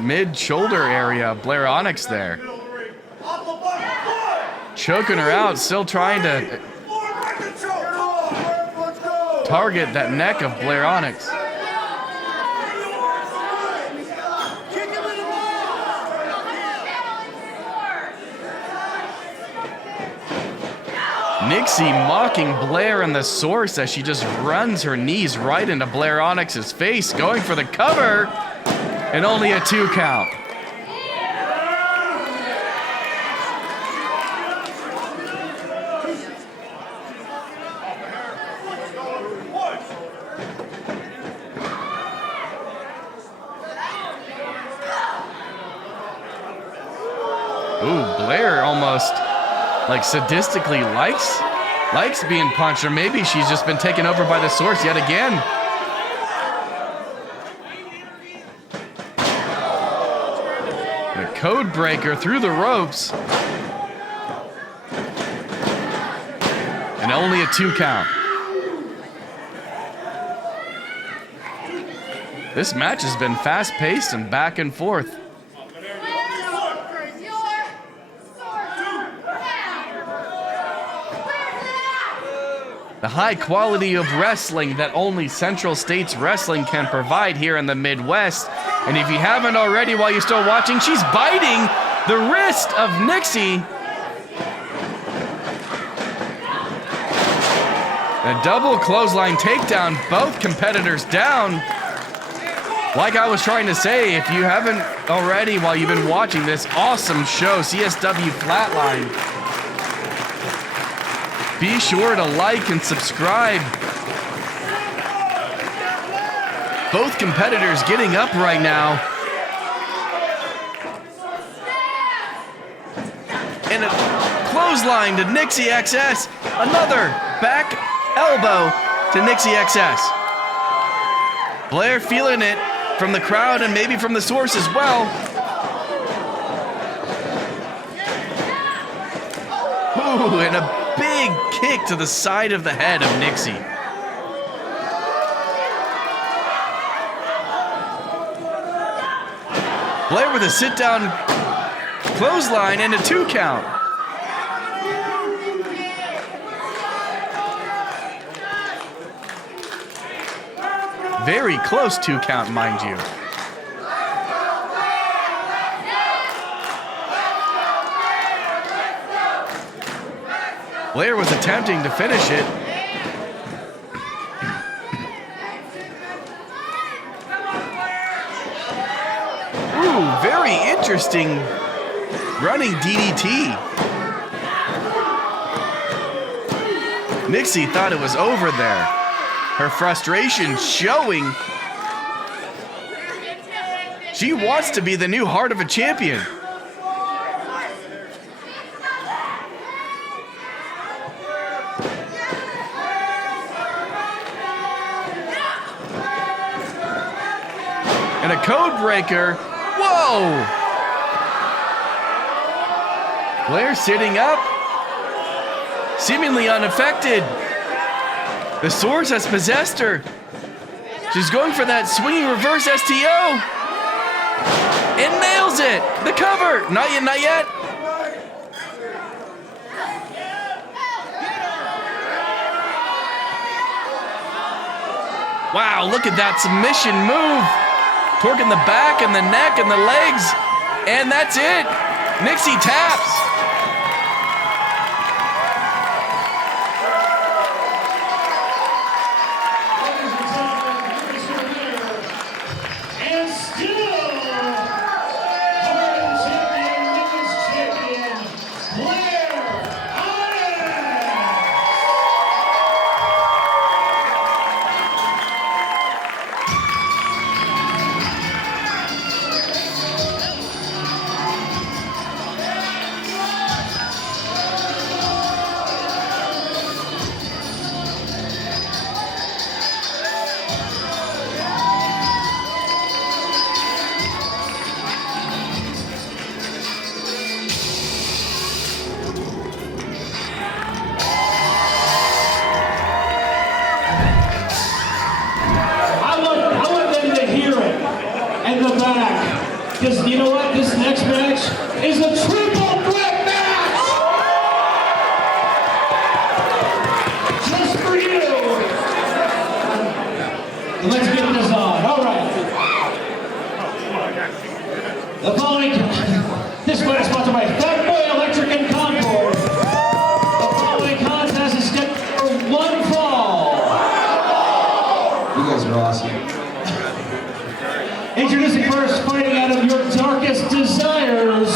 mid-shoulder area of Blair Onyx there. Choking her out, still trying to target that neck of Blair Onyx. Nixi mocking Blair and the source as she just runs her knees right into Blair Onyx's face, going for the cover, and only a 2 count. Ooh, Blair almost like sadistically likes being punched, or maybe she's just been taken over by the source yet again. The code breaker through the ropes. And only a 2 count. This match has been fast-paced and back and forth. The high quality of wrestling that only Central States Wrestling can provide here in the Midwest. And if you haven't already while you're still watching, she's biting the wrist of Nixi. A double clothesline takedown, both competitors down. Like I was trying to say, if you haven't already while you've been watching this awesome show, CSW Flatline, be sure to like and subscribe. Both competitors getting up right now. And a clothesline to Nixi XS. Another back elbow to Nixi XS. Blair feeling it from the crowd and maybe from the source as well. Ooh, and a big kick to the side of the head of Nixi. Blair with a sit-down clothesline and a 2 count. Very close 2 count, mind you. Blair was attempting to finish it. Ooh, very interesting running DDT. Nixi thought it was over there. Her frustration showing. She wants to be the new heart of a champion. And a code breaker. Whoa! Blair sitting up, seemingly unaffected. The source has possessed her. She's going for that swinging reverse STO. And nails it. The cover. Not yet, not yet. Wow, look at that submission move. Torquing the back and the neck and the legs. And that's it. Nixi taps. Because you know what? This next match is a triple threat match! Just for you! Let's get this on. All right. The following... This fight is sponsored by Fat Boy Electric and Concord. The following contest is scheduled for one fall. You guys are awesome. Introducing first, fighting out of your darkest desires,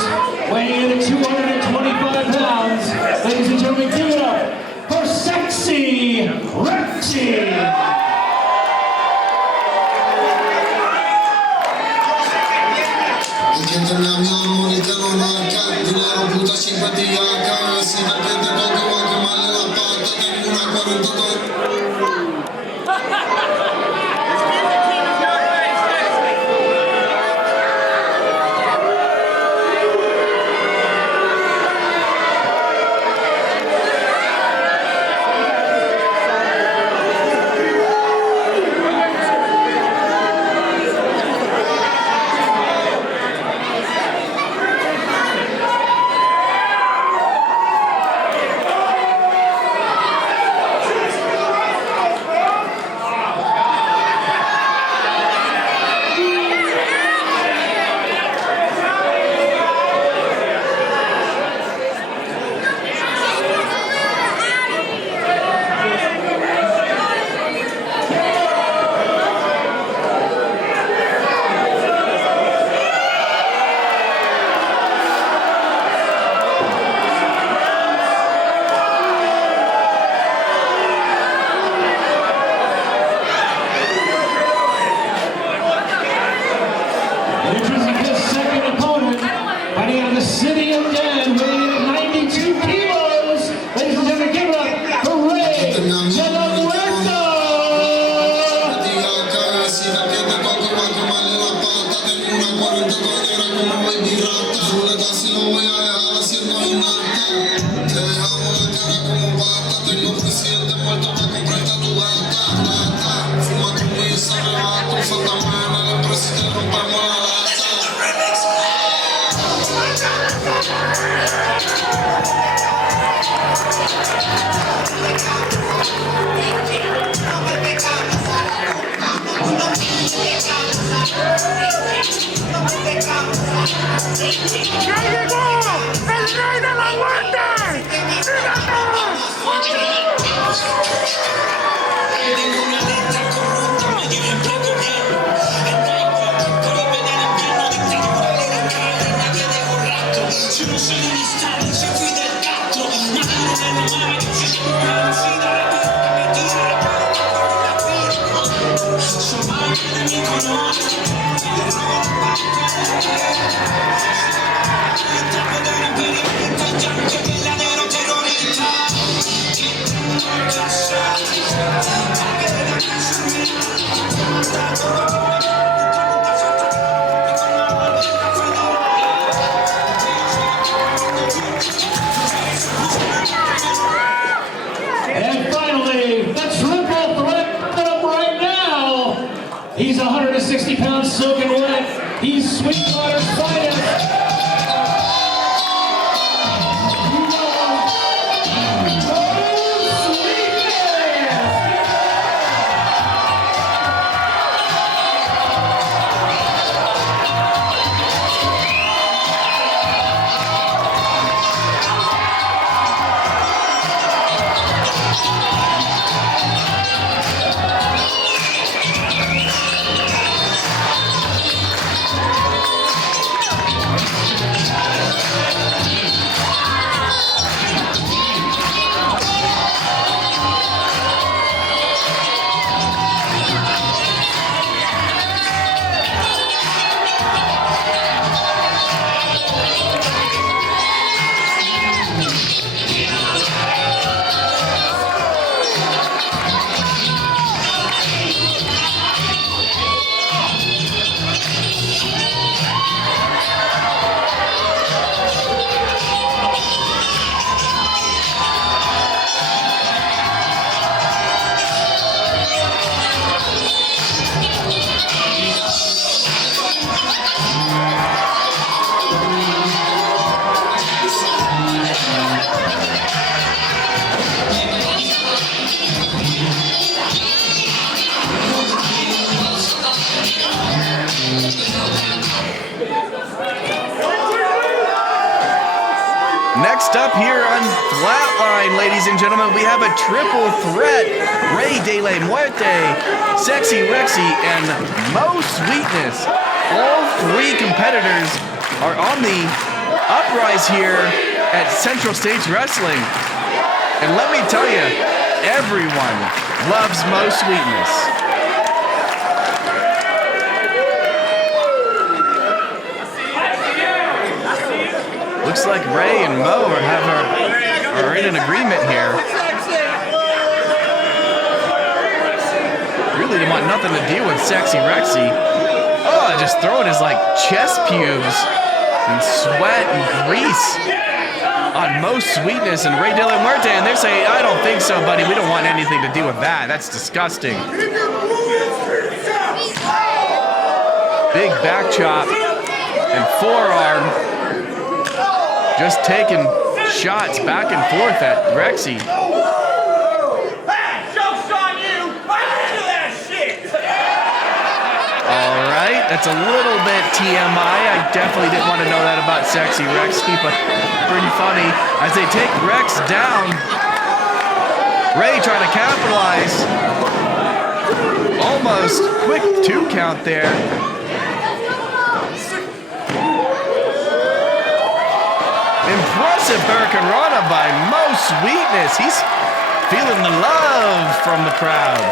weighing in at 225 pounds. Ladies and gentlemen, give it up for sexy Wrexy. ¡Ya llegó el rey de la muerte! And finally, the triple threat up right now. He's 160 pounds soaking wet. He's Sweetwater's finest. Next up here on Flatline, ladies and gentlemen, we have a triple threat. Rey de la Muerte, Sexy Wrexy, and Mo Sweetness. All three competitors are on the uprise here at Central States Wrestling. And let me tell you, everyone loves Mo Sweetness. Looks like Ray and Mo are in an agreement here. Really didn't want nothing to do with Sexy Wrexy. Oh, just throwing his like chest pubes and sweat and grease on Mo Sweetness and Rey de la Muerte, and they're saying, I don't think so, buddy. We don't want anything to do with that. That's disgusting. Big back chop and forearm. Just taking shots back and forth at Wrexy. Hey, joke's on you! I didn't do that shit! All right, that's a little bit TMI. I definitely didn't want to know that about Sexy Wrexy, but pretty funny. As they take Rex down, Ray trying to capitalize. Almost quick 2 count there. Impressive hurricanrana by Mo Sweetness. He's feeling the love from the crowd.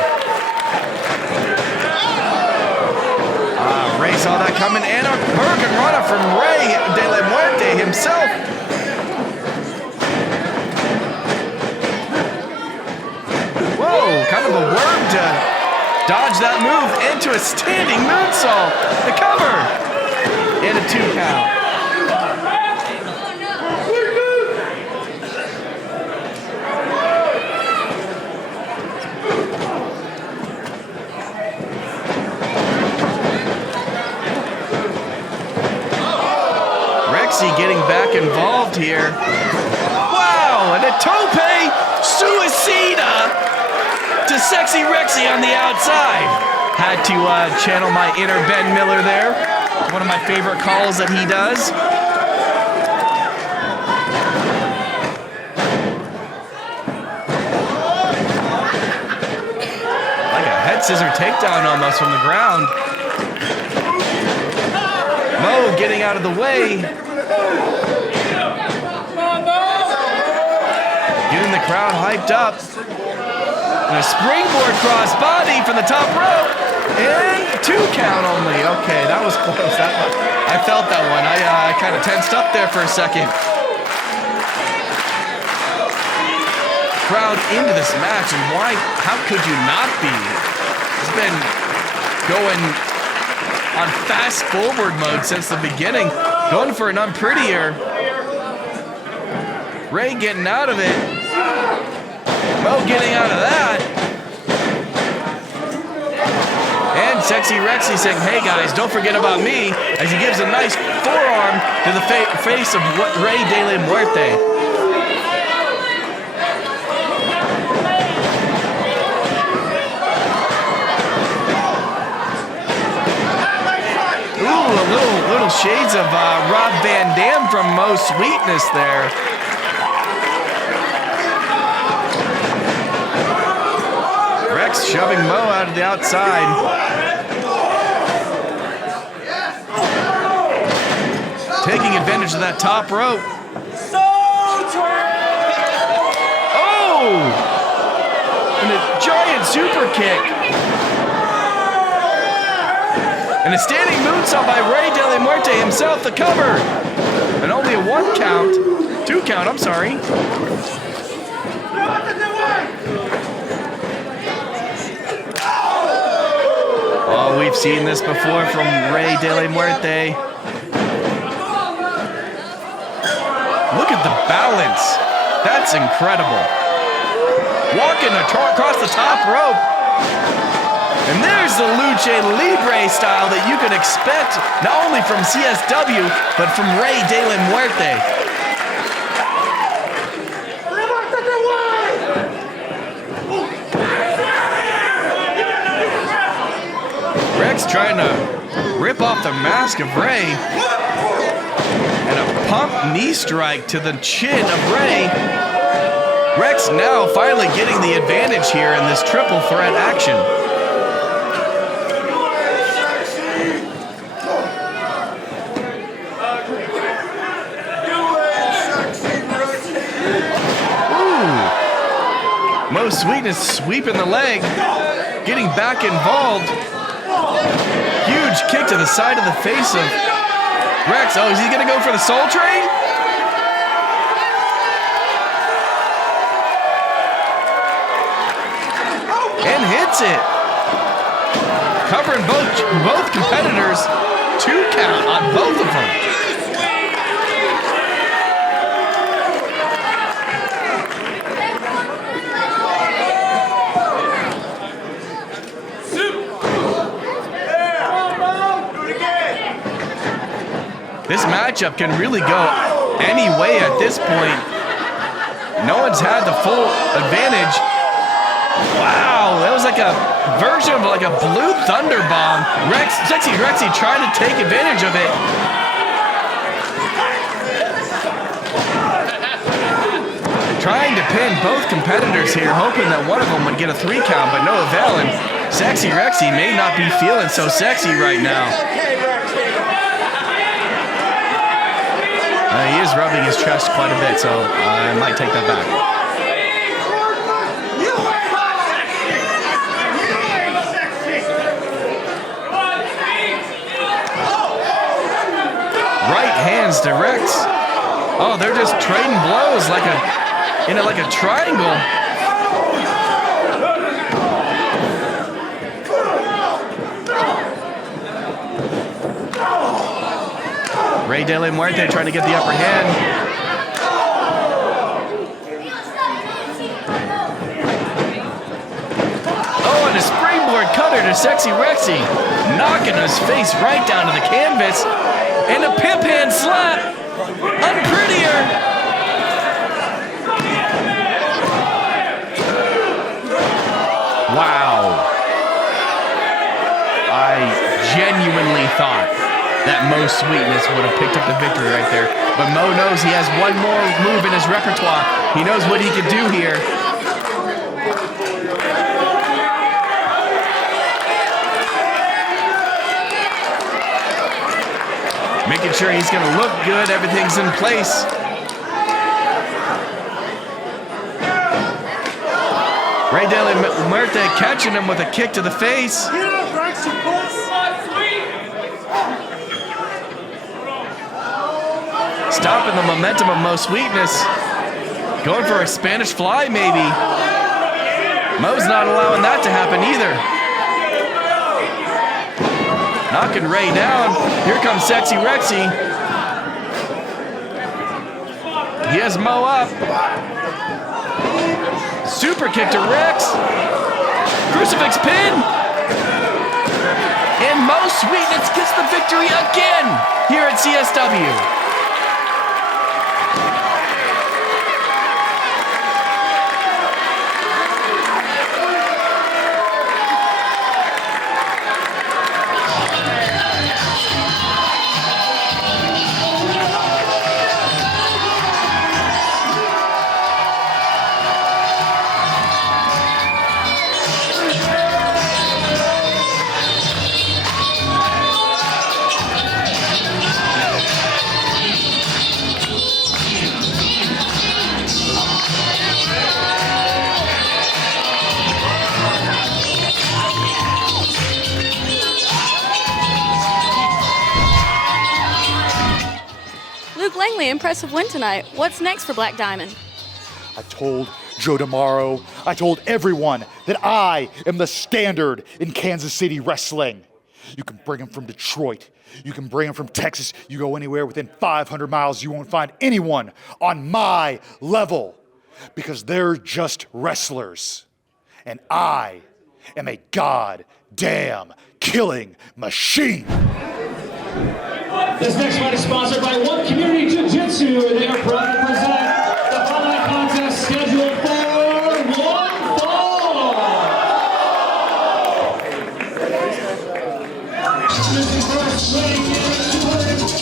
Ray saw that coming, and a hurricanrana from Rey de la Muerte himself. Whoa, kind of a worm to dodge that move into a standing moonsault. The cover and a 2 count. Getting back involved here. Wow, and a tope suicida to Sexy Wrexy on the outside. Had to channel my inner Ben Miller there. One of my favorite calls that he does. Like a head scissor takedown almost from the ground. Mo getting out of the way. Getting the crowd hyped up. And a springboard cross body from the top rope. And 2 count only. Okay, that was close. I felt that one. I kind of tensed up there for a second. Crowd into this match, and how could you not be? It's been going on fast forward mode since the beginning. Going for an unprettier. Ray getting out of it. Mo getting out of that. And Sexy Wrexy saying, hey guys, don't forget about me, as he gives a nice forearm to the face of Ray de la Muerte. Ooh, little shades of Rob Van Dam from Mo Sweetness there. Rex shoving Mo out of the outside. Taking advantage of that top rope. Oh! And a giant super kick. And a standing moonsault by Ray de la Muerte himself, the cover. And only a 1 count. 2 count, I'm sorry. Oh, we've seen this before from Ray de la Muerte. Look at the balance. That's incredible. Walking across the top rope. And there's the Lucha Libre style that you could expect not only from CSW, but from Ray de la Muerte. Rex trying to rip off the mask of Ray. And a pump knee strike to the chin of Ray. Rex now finally getting the advantage here in this triple threat action. Mo Sweetness sweeping the leg, getting back involved. Huge kick to the side of the face of Rex. Oh, is he gonna go for the Soul Train? And hits it. Covering both competitors. 2 count on both of them. This matchup can really go any way at this point. No one's had the full advantage. Wow, that was like a version of like a blue thunder bomb. Sexy Wrexy trying to take advantage of it. Trying to pin both competitors here, hoping that one of them would get a 3 count, but no avail. And Sexy Wrexy may not be feeling so sexy right now. He is rubbing his chest quite a bit, so I might take that back. Right hands to Rex. Oh, they're just trading blows like a triangle. Ray de la Muerte trying to get the upper hand. Oh, and a springboard cutter to Sexy Wrexy, knocking his face right down to the canvas. And a pimp hand slap. Unprettier. Wow. thought that Mo Sweetness would have picked up the victory right there. But Mo knows he has one more move in his repertoire. He knows what he can do here. Making sure he's going to look good. Everything's in place. Ray Daly Muerte catching him with a kick to the face. Stopping the momentum of Mo Sweetness. Going for a Spanish fly, maybe. Mo's not allowing that to happen either. Knocking Ray down. Here comes Sexy Wrexy. He has Mo up. Super kick to Rex. Crucifix pin. And Mo Sweetness gets the victory again here at CSW. Langley, impressive win tonight. What's next for Black Diamond? I told Joe Demaro, I told everyone that I am the standard in Kansas City wrestling. You can bring him from Detroit. You can bring him from Texas. You go anywhere within 500 miles, you won't find anyone on my level because they're just wrestlers. And I am a goddamn killing machine. This next fight is sponsored by One Community Jiu-Jitsu, and they are proud to present the following contest scheduled for one fall. This is first weighing in 200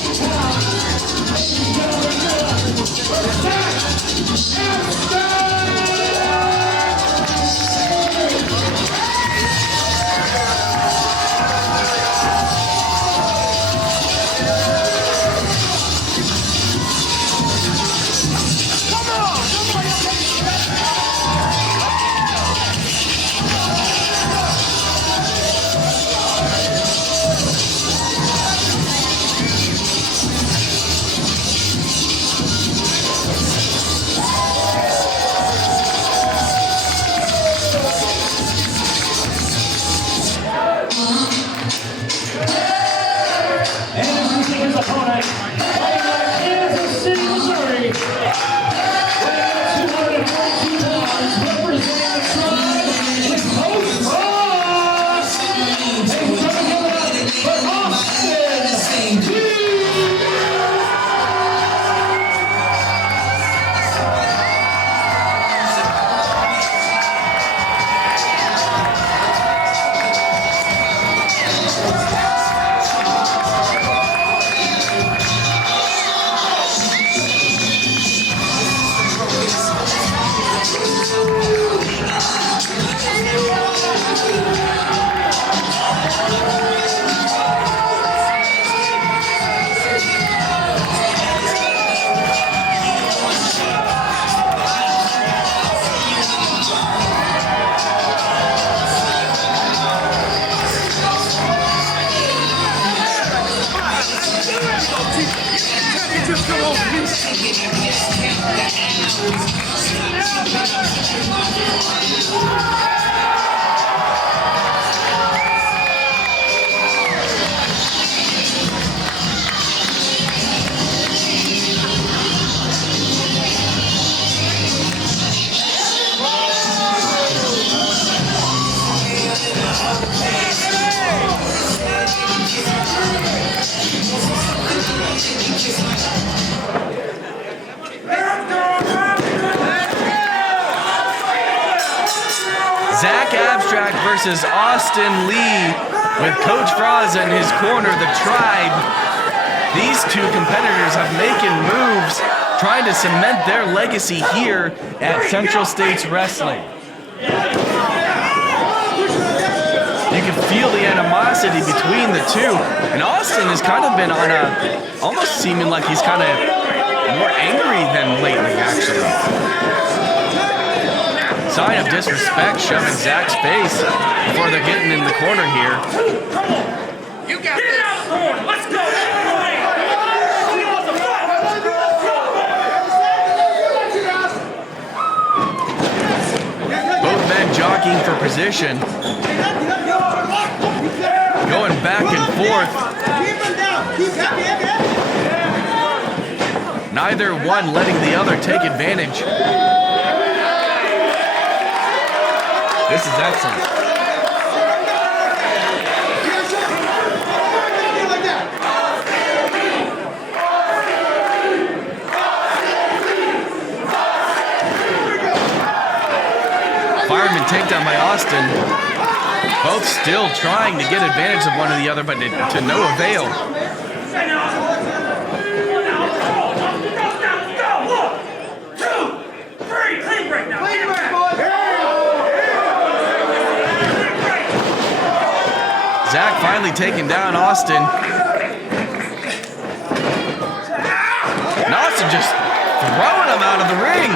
Zach Abstract versus Austin Lee. With Coach Frass in his corner, the Tribe, these two competitors have making moves, trying to cement their legacy here at Central States Wrestling. You can feel the animosity between the two. And Austin has kind of been on almost seeming like he's kind of more angry than lately, actually. Sign of disrespect shoving Zach's face before they're getting in the corner here. You got this. Get out of the corner. Let's go. Both men jockeying for position. Going back and forth. Neither one letting the other take advantage. This is excellent. Fireman takedown by Austin. Both still trying to get advantage of one or the other, but to no avail. Zach finally taking down Austin. And Austin just throwing him out of the ring.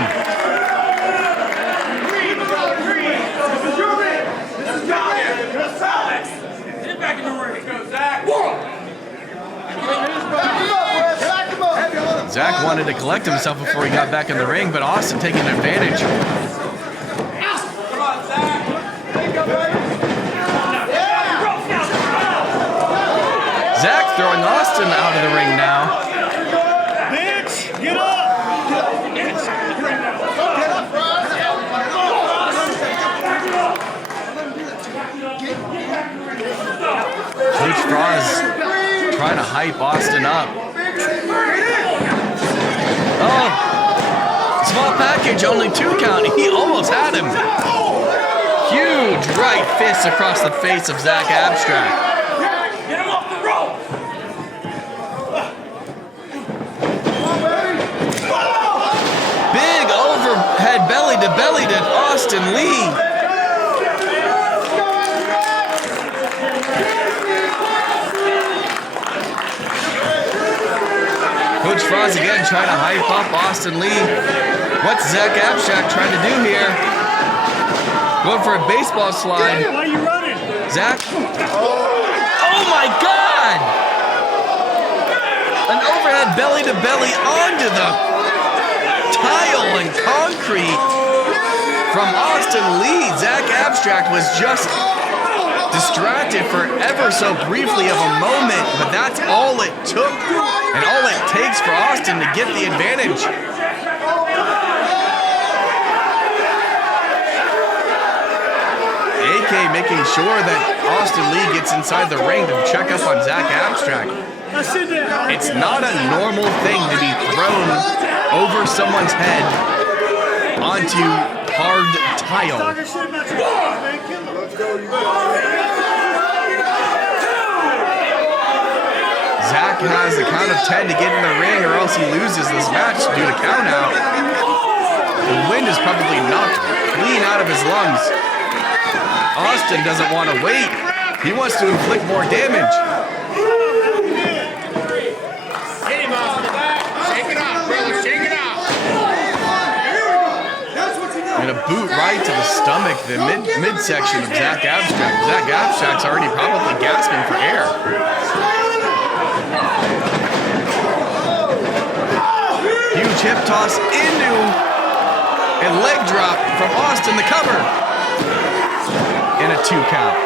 Zach wanted to collect himself before he got back in the ring, but Austin taking advantage. Zach throwing Austin out of the ring now. Bitch, get up! Coach Frass trying to hype Austin up. Oh, small package, only 2 count. He almost had him. Huge right fist across the face of Zach Abstract. Get him off the rope! Big overhead belly to Austin Lee. Coach Frass again trying to hype up Austin Lee. What's Zach Abstract trying to do here? Going for a baseball slide. Why are you running? Zach. Oh my God! An overhead belly to belly onto the tile and concrete from Austin Lee. Zach Abstract was just distracted for ever so briefly of a moment, but that's all it took and all it takes for Austin to get the advantage. AK making sure that Austin Lee gets inside the ring to check up on Zach Abstract. It's not a normal thing to be thrown over someone's head onto hard tile. Zach has the count of 10 to get in the ring or else he loses this match due to count out. The wind is probably knocked clean out of his lungs. Austin doesn't want to wait. He wants to inflict more damage. Hit him off the back. Shake it off, brother. Shake it off. And a boot right to the stomach, the midsection of Zach Abstract. Zach Abstract's already probably gasping for air. Huge hip toss into a leg drop from Austin, the cover. In a 2 count.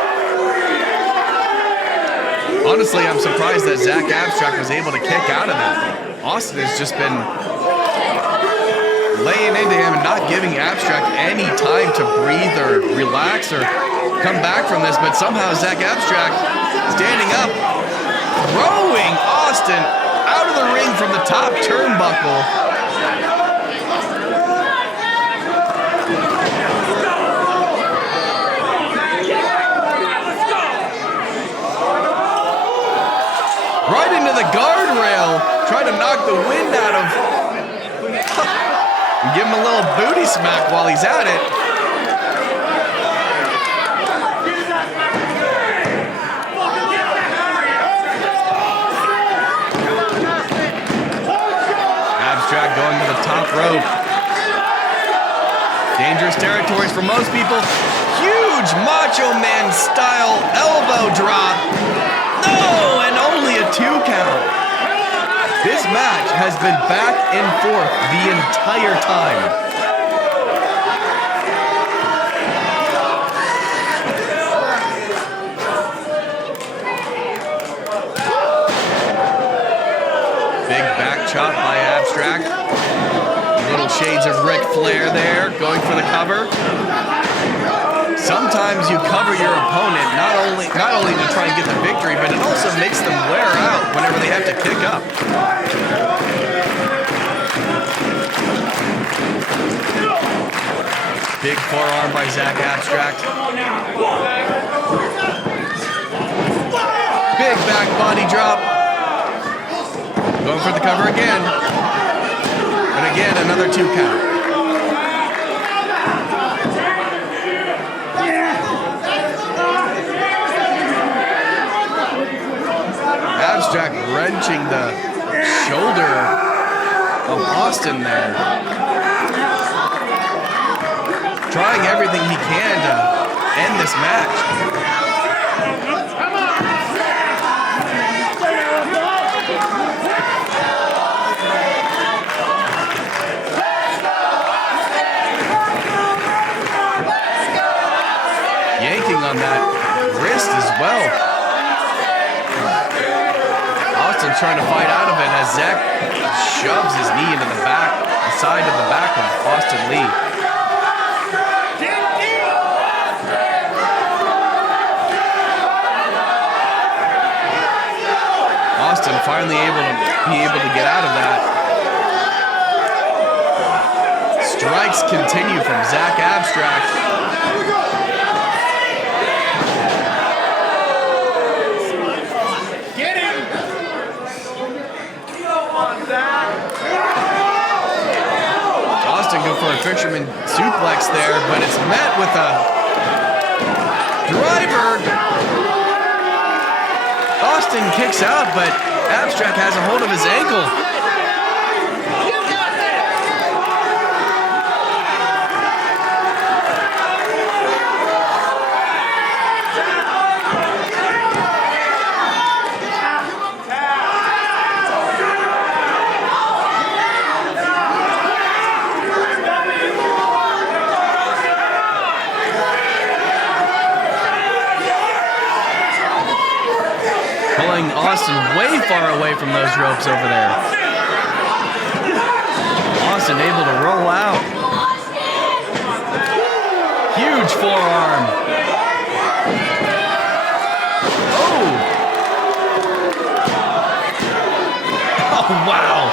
Honestly, I'm surprised that Zach Abstract was able to kick out of that. Austin has just been laying into him and not giving Abstract any time to breathe or relax or come back from this, but somehow Zach Abstract standing up, throwing Austin out of the ring from the top turnbuckle. the guardrail. Trying to knock the wind out of. Give him a little booty smack while he's at it. Abstract going to the top rope. Dangerous territories for most people. Huge Macho Man style elbow drop. No, and only a 2 count. This match has been back and forth the entire time. Big back chop by Abstract. Little shades of Ric Flair there, going for the cover. Sometimes you cover your opponent not only to try and get the victory, but it also makes them wear out whenever they have to kick up. Big forearm by Zach Abstract. Big back body drop. Going for the cover again. And again, another 2 count. Abstract wrenching the shoulder of Austin there. Trying everything he can to end this match. Yanking on that wrist as well. Austin trying to fight out of it as Zach shoves his knee into the side of the back of Austin Lee. Austin finally able to get out of that. Strikes continue from Zach Abstract. Go for a fisherman suplex there, but it's met with a driver. Austin kicks out, but Abstract has a hold of his ankle. Austin way far away from those ropes over there. Austin able to roll out. Huge forearm. Oh! Oh, wow.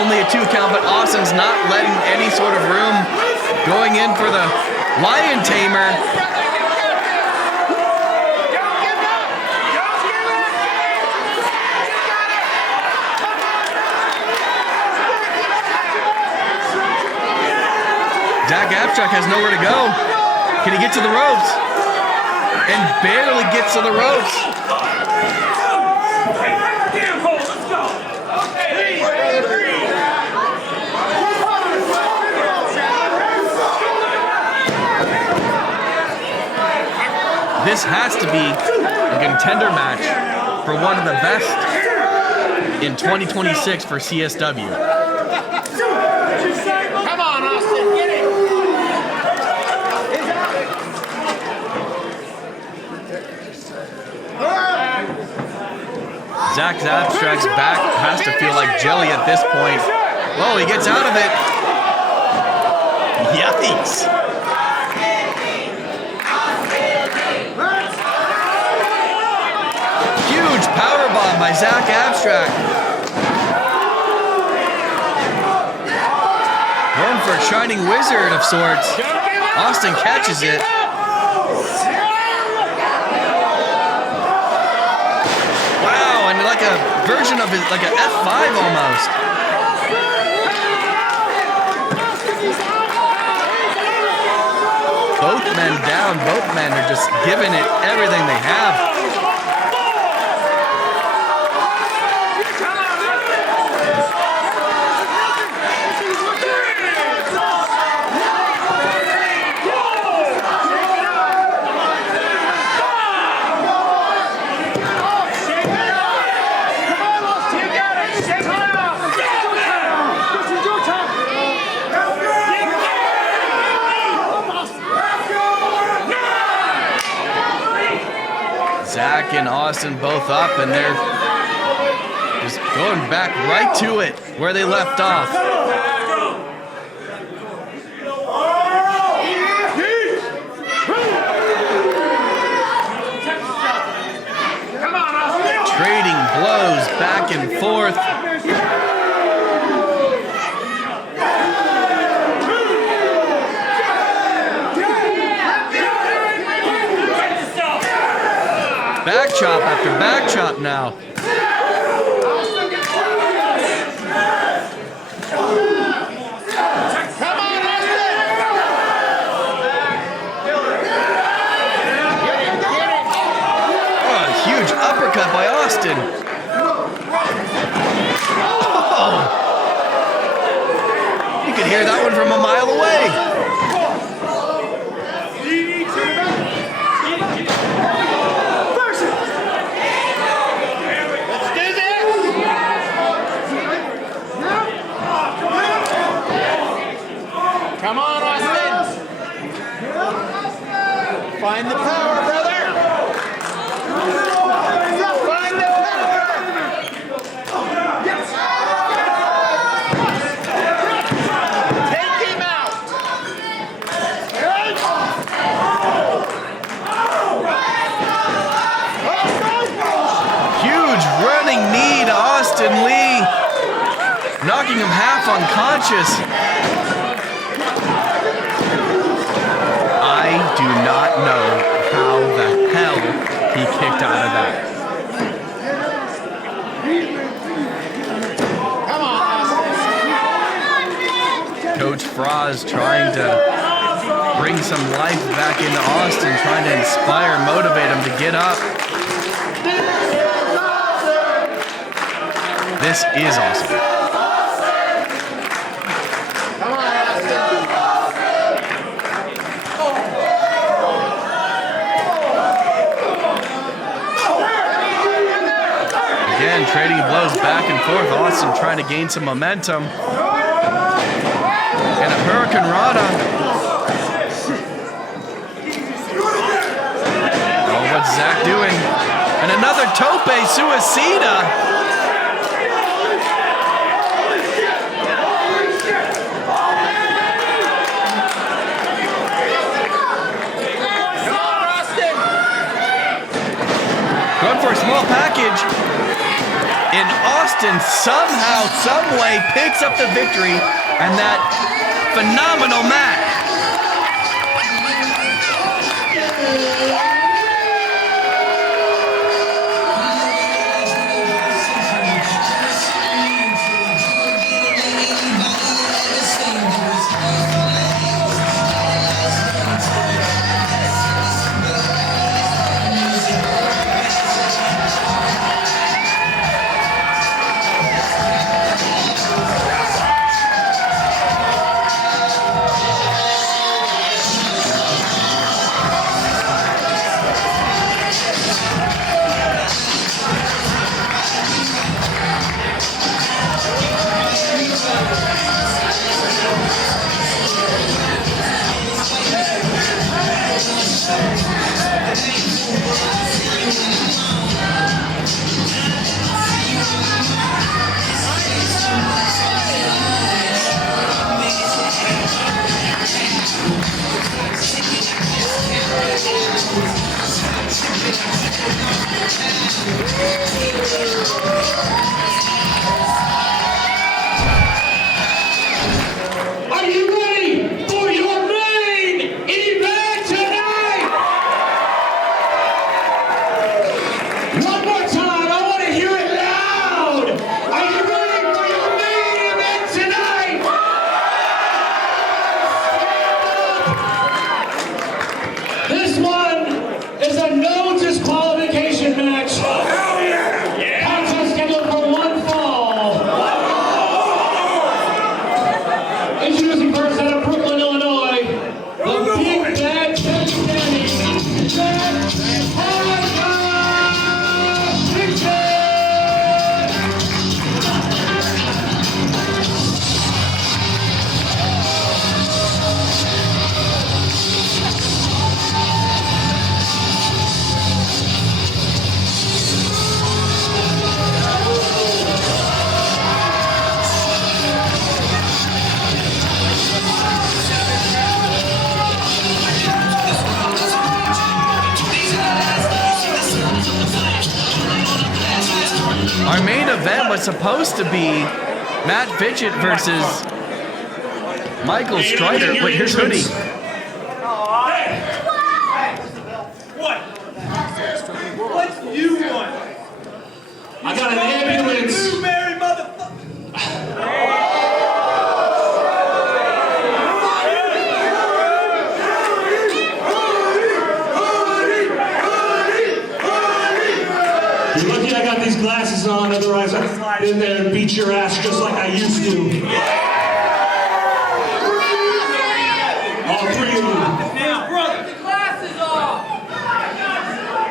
Only a 2 count, but Austin's not letting any sort of room. Going in for the Lion Tamer. Zach Abstract has nowhere to go. Can he get to the ropes? And barely gets to the ropes. This has to be a contender match for one of the best in 2026 for CSW. Come on, Austin, get it! Zach Abstract's back has to feel like jelly at this point. Whoa, he gets out of it. Yikes. Huge powerbomb by Zach Abstract. Going for a Shining Wizard of sorts. Austin catches it. Wow, and like a version of it, like an F5 almost. Both men down, both men are just giving it everything they have. Zach and Austin both up, and they're just going back right to it where they left off. Trading blows back and forth. Back chop after back chop now. Oh, a huge uppercut by Austin. Oh. You could hear that one from a mile away. Come on, Austin! Find the power, brother! Find the power! Take him out! Huge running knee to Austin Lee, knocking him half unconscious. I do not know how the hell he kicked out of that. Come on, Austin! Coach Frass trying to bring some life back into Austin, trying to inspire, motivate him to get up. This is awesome. Again, trading blows back and forth. Austin trying to gain some momentum. And a Hurricane Rana. Oh, what's Zach doing? And another Tope Suicida. Going for a small package. And Austin somehow, someway picks up the victory and that phenomenal match. was supposed to be Matt Fitchett versus Michael Strider. Wait, here's Hoodie. What do you want? I got an ambulance. Blueberry motherfucker. You're lucky I got these glasses on, otherwise I'd slide in there and beat your ass just like I used to. All three of you. Now, brother, the glasses off.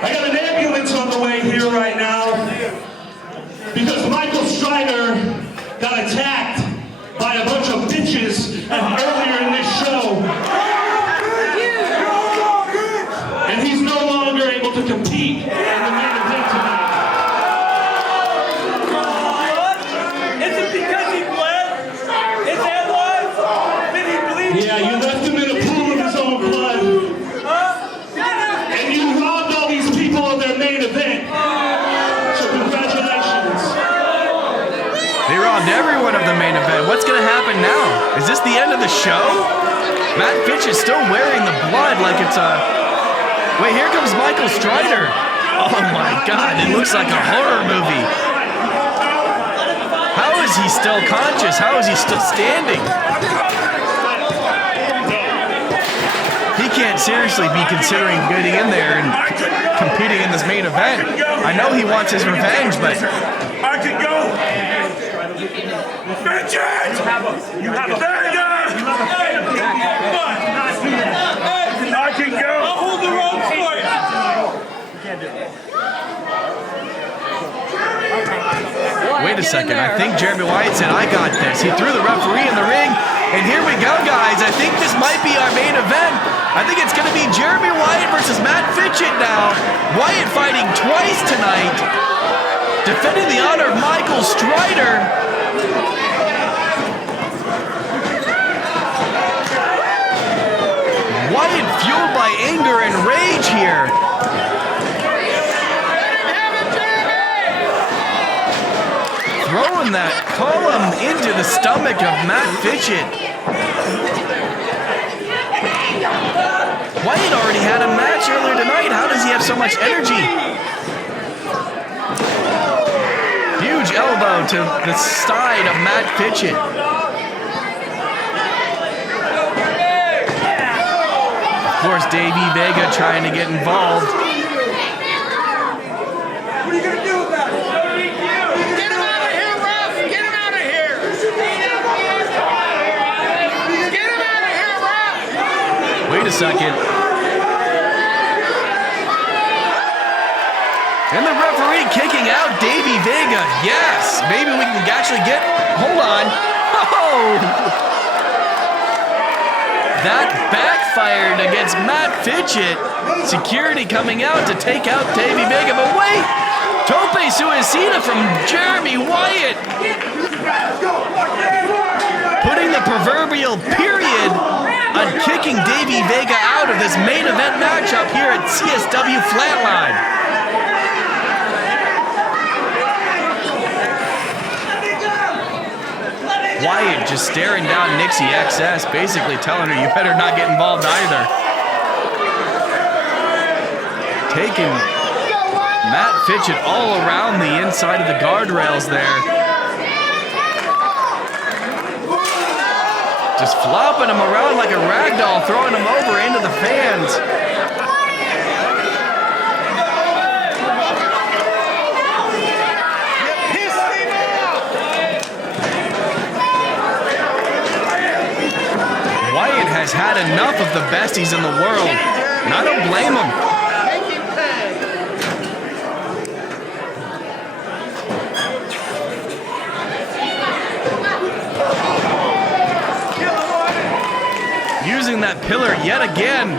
I got an ambulance on the way here right now because Michael Strider got attacked by a bunch of bitches earlier in this show. And he's no longer able to compete in the main event tonight. Is it because he bled? Is that why? Did he bleed? Yeah, you left him in a pool of his own blood. And you robbed all these people of their main event. So congratulations. They robbed everyone of the main event. What's going to happen now? Is this the end of the show? Matt Fitch is still wearing the blood like it's a... Wait, here comes Michael Strider. Oh my God, it looks like a horror movie. How is he still conscious? How is he still standing? He can't seriously be considering getting in there and competing in this main event. I know he wants his revenge, but... I can go. Fitchett! You have a Vega! I can go. I'll hold the rope for you. Wait a second, I think Jeremy Wyatt said, I got this. He threw the referee in the ring, and here we go, guys. I think this might be our main event. I think it's going to be Jeremy Wyatt versus Matt Fitchett now. Wyatt fighting twice tonight, defending the honor of Michael Strider. Wyatt fueled by anger and rage here. Throwing that column into the stomach of Matt Fitchett. Wyatt already had a match earlier tonight. How does he have so much energy? Huge elbow to the side of Matt Fitchett. Of course, Davey, Vega trying to get involved. What are you going to do about it? Get him out of here, Ralph! Get him out of here! Get him out of here, Ralph! Wait a second. And the referee kicking out Davey Vega. Yes, maybe we can actually get... Hold on. Oh! That backfired against Matt Fitchett. Security coming out to take out Davey Vega. But wait! Tope Suicida from Jeremy Wyatt. Putting the proverbial period on kicking Davey Vega out of this main event matchup here at CSW Flatline. Wyatt just staring down Nixi XS, basically telling her you better not get involved either. Taking Matt Fitchett all around the inside of the guardrails there. Just flopping him around like a rag doll, throwing him over into the fans. Wyatt has had enough of the besties in the world, and I don't blame him. Using that pillar yet again.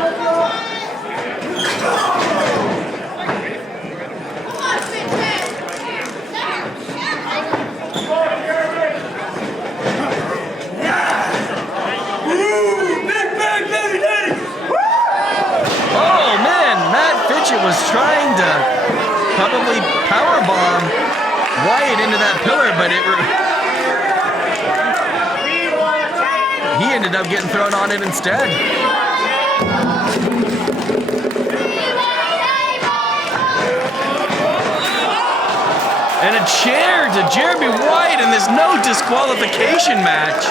Was trying to probably powerbomb Wyatt Wyatt into that pillar, but he ended up getting thrown on it instead. And a chair to Jeremy Wyatt in this no disqualification match.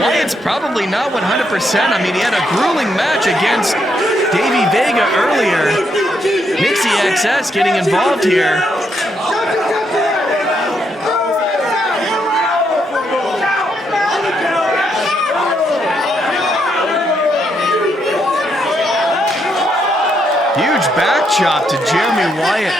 Wyatt's probably not 100%. I mean, he had a grueling match against Davey Vega earlier. Nixi XS getting involved here. Huge back chop to Jeremy Wyatt.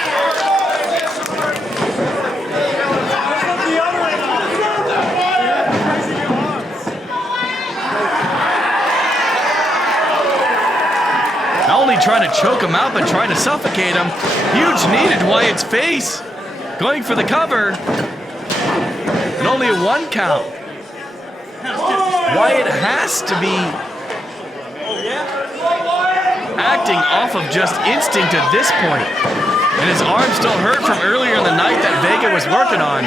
Not only trying to choke him out, but trying to suffocate him. Huge knee to Wyatt's face. Going for the cover. And only a 1 count. Wyatt has to be acting off of just instinct at this point. And his arm still hurt from earlier in the night that Vega was working on.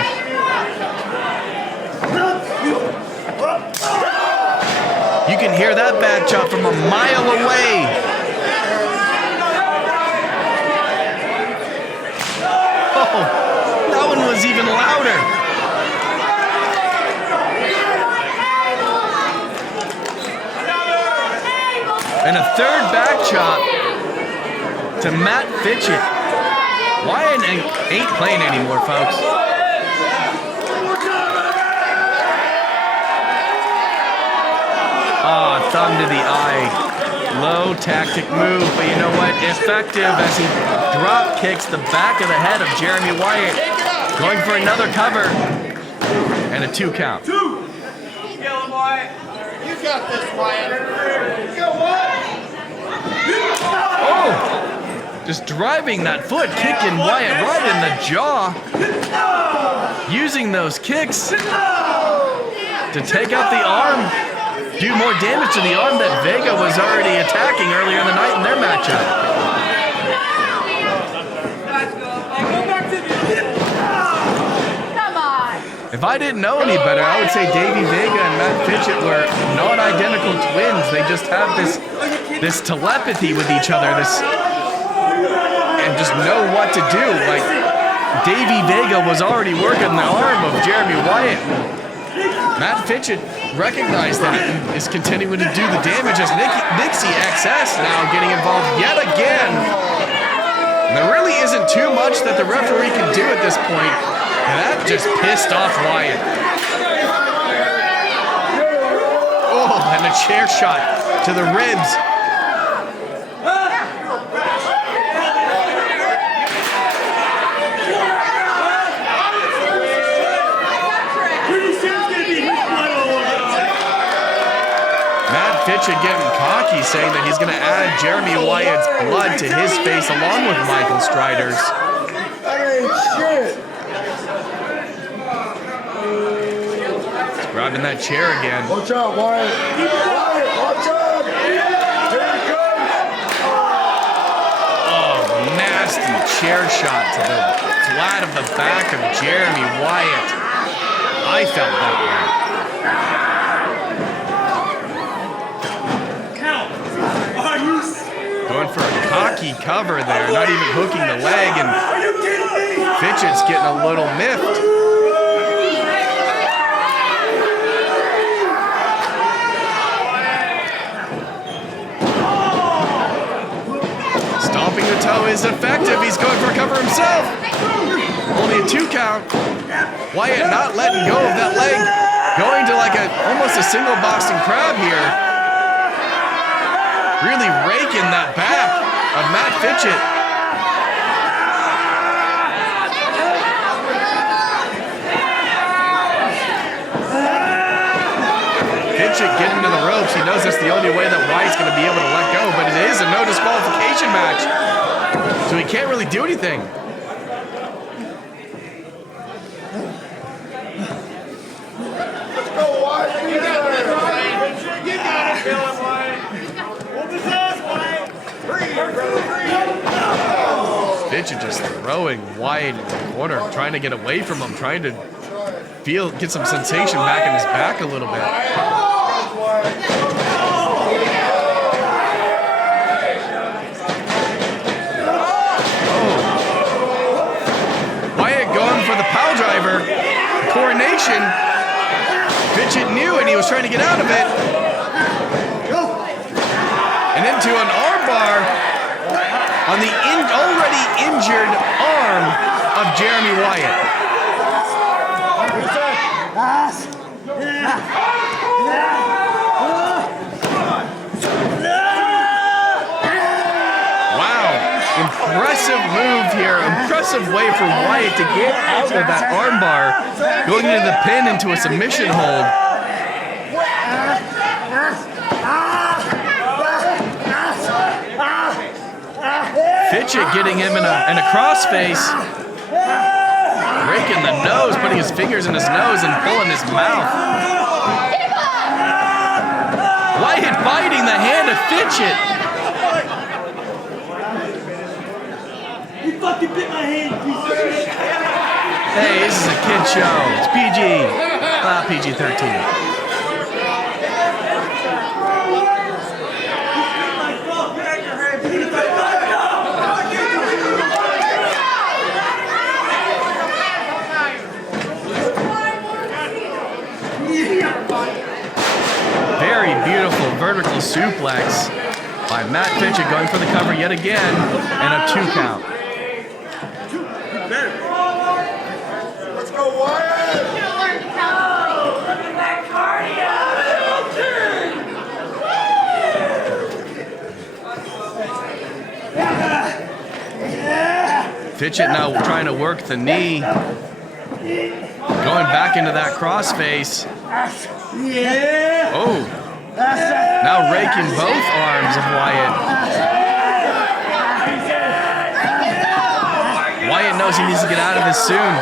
You can hear that back chop from a mile away. Oh, that one was even louder. And a third back chop to Matt Fitchett. Wyatt ain't playing anymore, folks. Ah, thumb to the eye. Low tactic move, but you know what? Effective as he drop kicks the back of the head of Jeremy Wyatt. Going for another cover. And a 2 count. Two! Kill him, Wyatt. You got this, Wyatt. You got what? Oh! Just driving that foot, kicking Wyatt right in the jaw. Using those kicks to take out the arm. Do more damage to the arm that Vega was already attacking earlier in the night in their matchup. Come on. If I didn't know any better, I would say Davey Vega and Matt Fitchett were non-identical twins. They just have this telepathy with each other, and just know what to do. Like, Davey Vega was already working the arm of Jeremy Wyatt. Matt Fitchett recognized that and is continuing to do the damage as Nixi XS now getting involved yet again. And there really isn't too much that the referee can do at this point. And that just pissed off Wyatt. Oh, and a chair shot to the ribs. Fitchett getting cocky, saying that he's going to add Jeremy Wyatt's blood to his face along with Michael Strider's. He's grabbing that chair again. Watch out, Wyatt. Wyatt, watch out. Here he comes. Oh, nasty chair shot to the flat of the back of Jeremy Wyatt. I felt that one. Going for a cocky cover there, not even hooking the leg, and Fitchett's getting a little miffed. Stomping the toe is effective. He's going for a cover himself. Only a 2 count. Wyatt not letting go of that leg, going to like almost a single Boston Crab here. Really raking that back of Matt Fitchett. Fitchett getting to the ropes. He knows that's the only way that Wyatt's going to be able to let go, but it is a no disqualification match, so he can't really do anything. Let's go, Wyatt. You got it, Bill and Wyatt. Whoop his ass, Wyatt. Breathe, brother, breathe. Fitchett just throwing Wyatt in the corner, trying to get away from him, trying to get some sensation back in his back a little bit. Wyatt going for the pile driver. Coronation. Fitchett knew and he was trying to get out of it. And into an armbar on the already injured arm of Jeremy Wyatt. Wow, impressive move here. Impressive way for Wyatt to get out of that armbar, going into the pin into a submission hold. Fitchett getting him in a crossface, raking the nose, putting his fingers in his nose and pulling his mouth. Wyatt biting the hand of Fitchett. You fucking bit my hand, piece of shit. Hey, this is a kid show. It's PG. PG-13. Very beautiful vertical suplex by Matt Fitchett, going for the cover yet again, and a 2 count. Let's go, Wyatt! Fitchett now trying to work the knee, going back into that crossface. Oh, now raking both arms of Wyatt. Wyatt knows he needs to get out of this soon.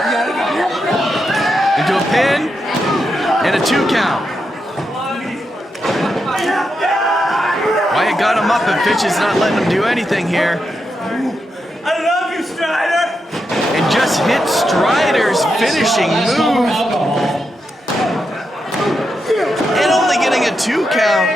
Into a pin and a 2 count. Wyatt got him up, and Fitchett's not letting him do anything here. I love you, Strider. And just hit Strider's finishing move. And only getting a 2 count.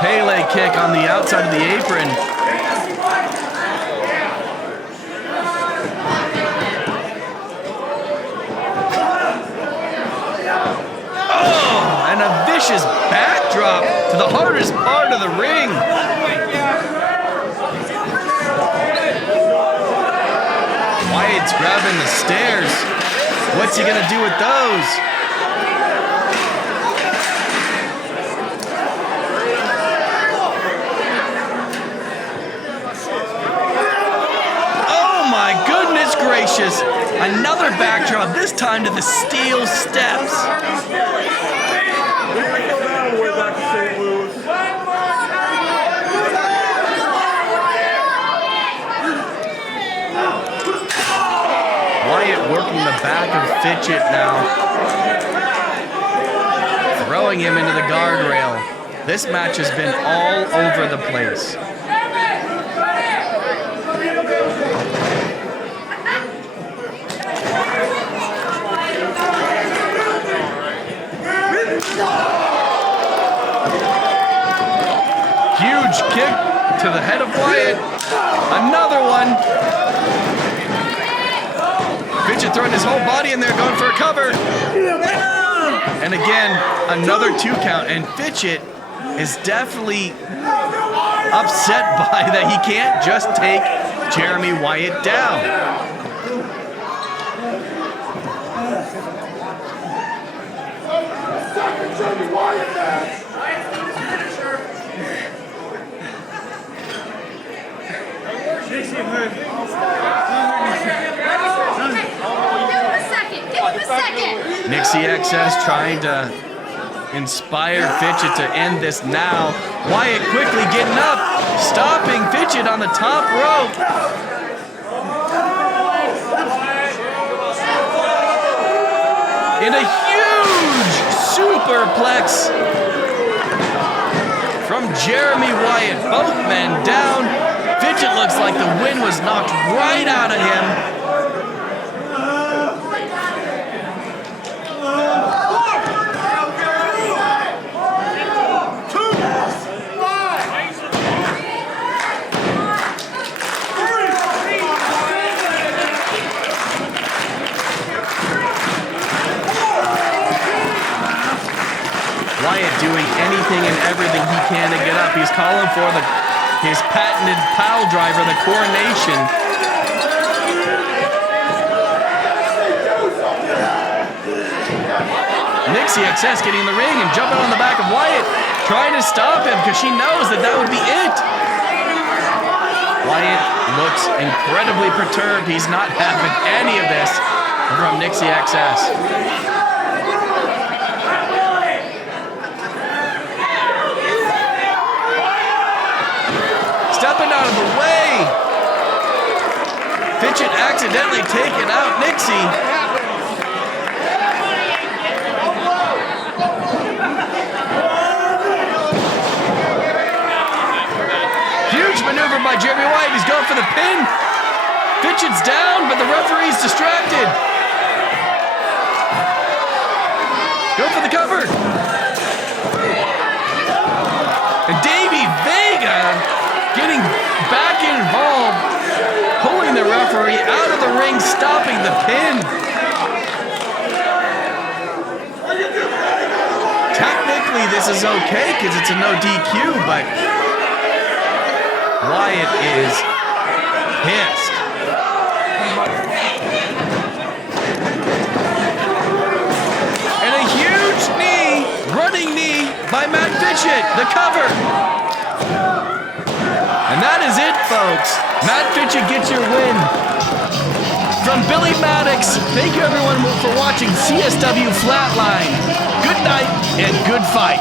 Pele kick on the outside of the apron. Oh, and a vicious backdrop to the hardest part of the ring. Wyatt's grabbing the stairs. What's he gonna do with those? Gracious, another backdrop, this time to the steel steps. Wyatt working the back of Fitchett now, throwing him into the guardrail. This match has been all over the place. Huge kick to the head of Wyatt. Another one. Fitchett throwing his whole body in there, going for a cover. And again, another 2 count. And Fitchett is definitely upset by that he can't just take Jeremy Wyatt down. Jeremy Wyatt match! Give him a second. Nixi XS trying to inspire Fitchett to end this now. Wyatt quickly getting up, stopping Fitchett on the top rope. And a huge superplex from Jeremy Wyatt. Both men down. Fitchett looks like the wind was knocked right out of him. Wyatt doing anything and everything he can to get up. He's calling for his patented pile driver, the coronation. Nixi XS getting in the ring and jumping on the back of Wyatt, trying to stop him because she knows that would be it. Wyatt looks incredibly perturbed. He's not having any of this from Nixi XS. Stepping out of the way. Fitchett accidentally taking out Nixi. Huge maneuver by Jeremy Wyatt. He's going for the pin. Fitchett's down, but the referee's distracted. Go for the cover. And Davey, Vega getting back involved, pulling the referee out of the ring, stopping the pin. Technically, this is okay because it's a no DQ, but Wyatt is pissed. And a huge knee, running knee by Matt Fitchett, the cover. And that is it, folks. Matt Fitchett gets your win. From Billy Maddox, thank you everyone for watching CSW Flatline. Good night and good fight.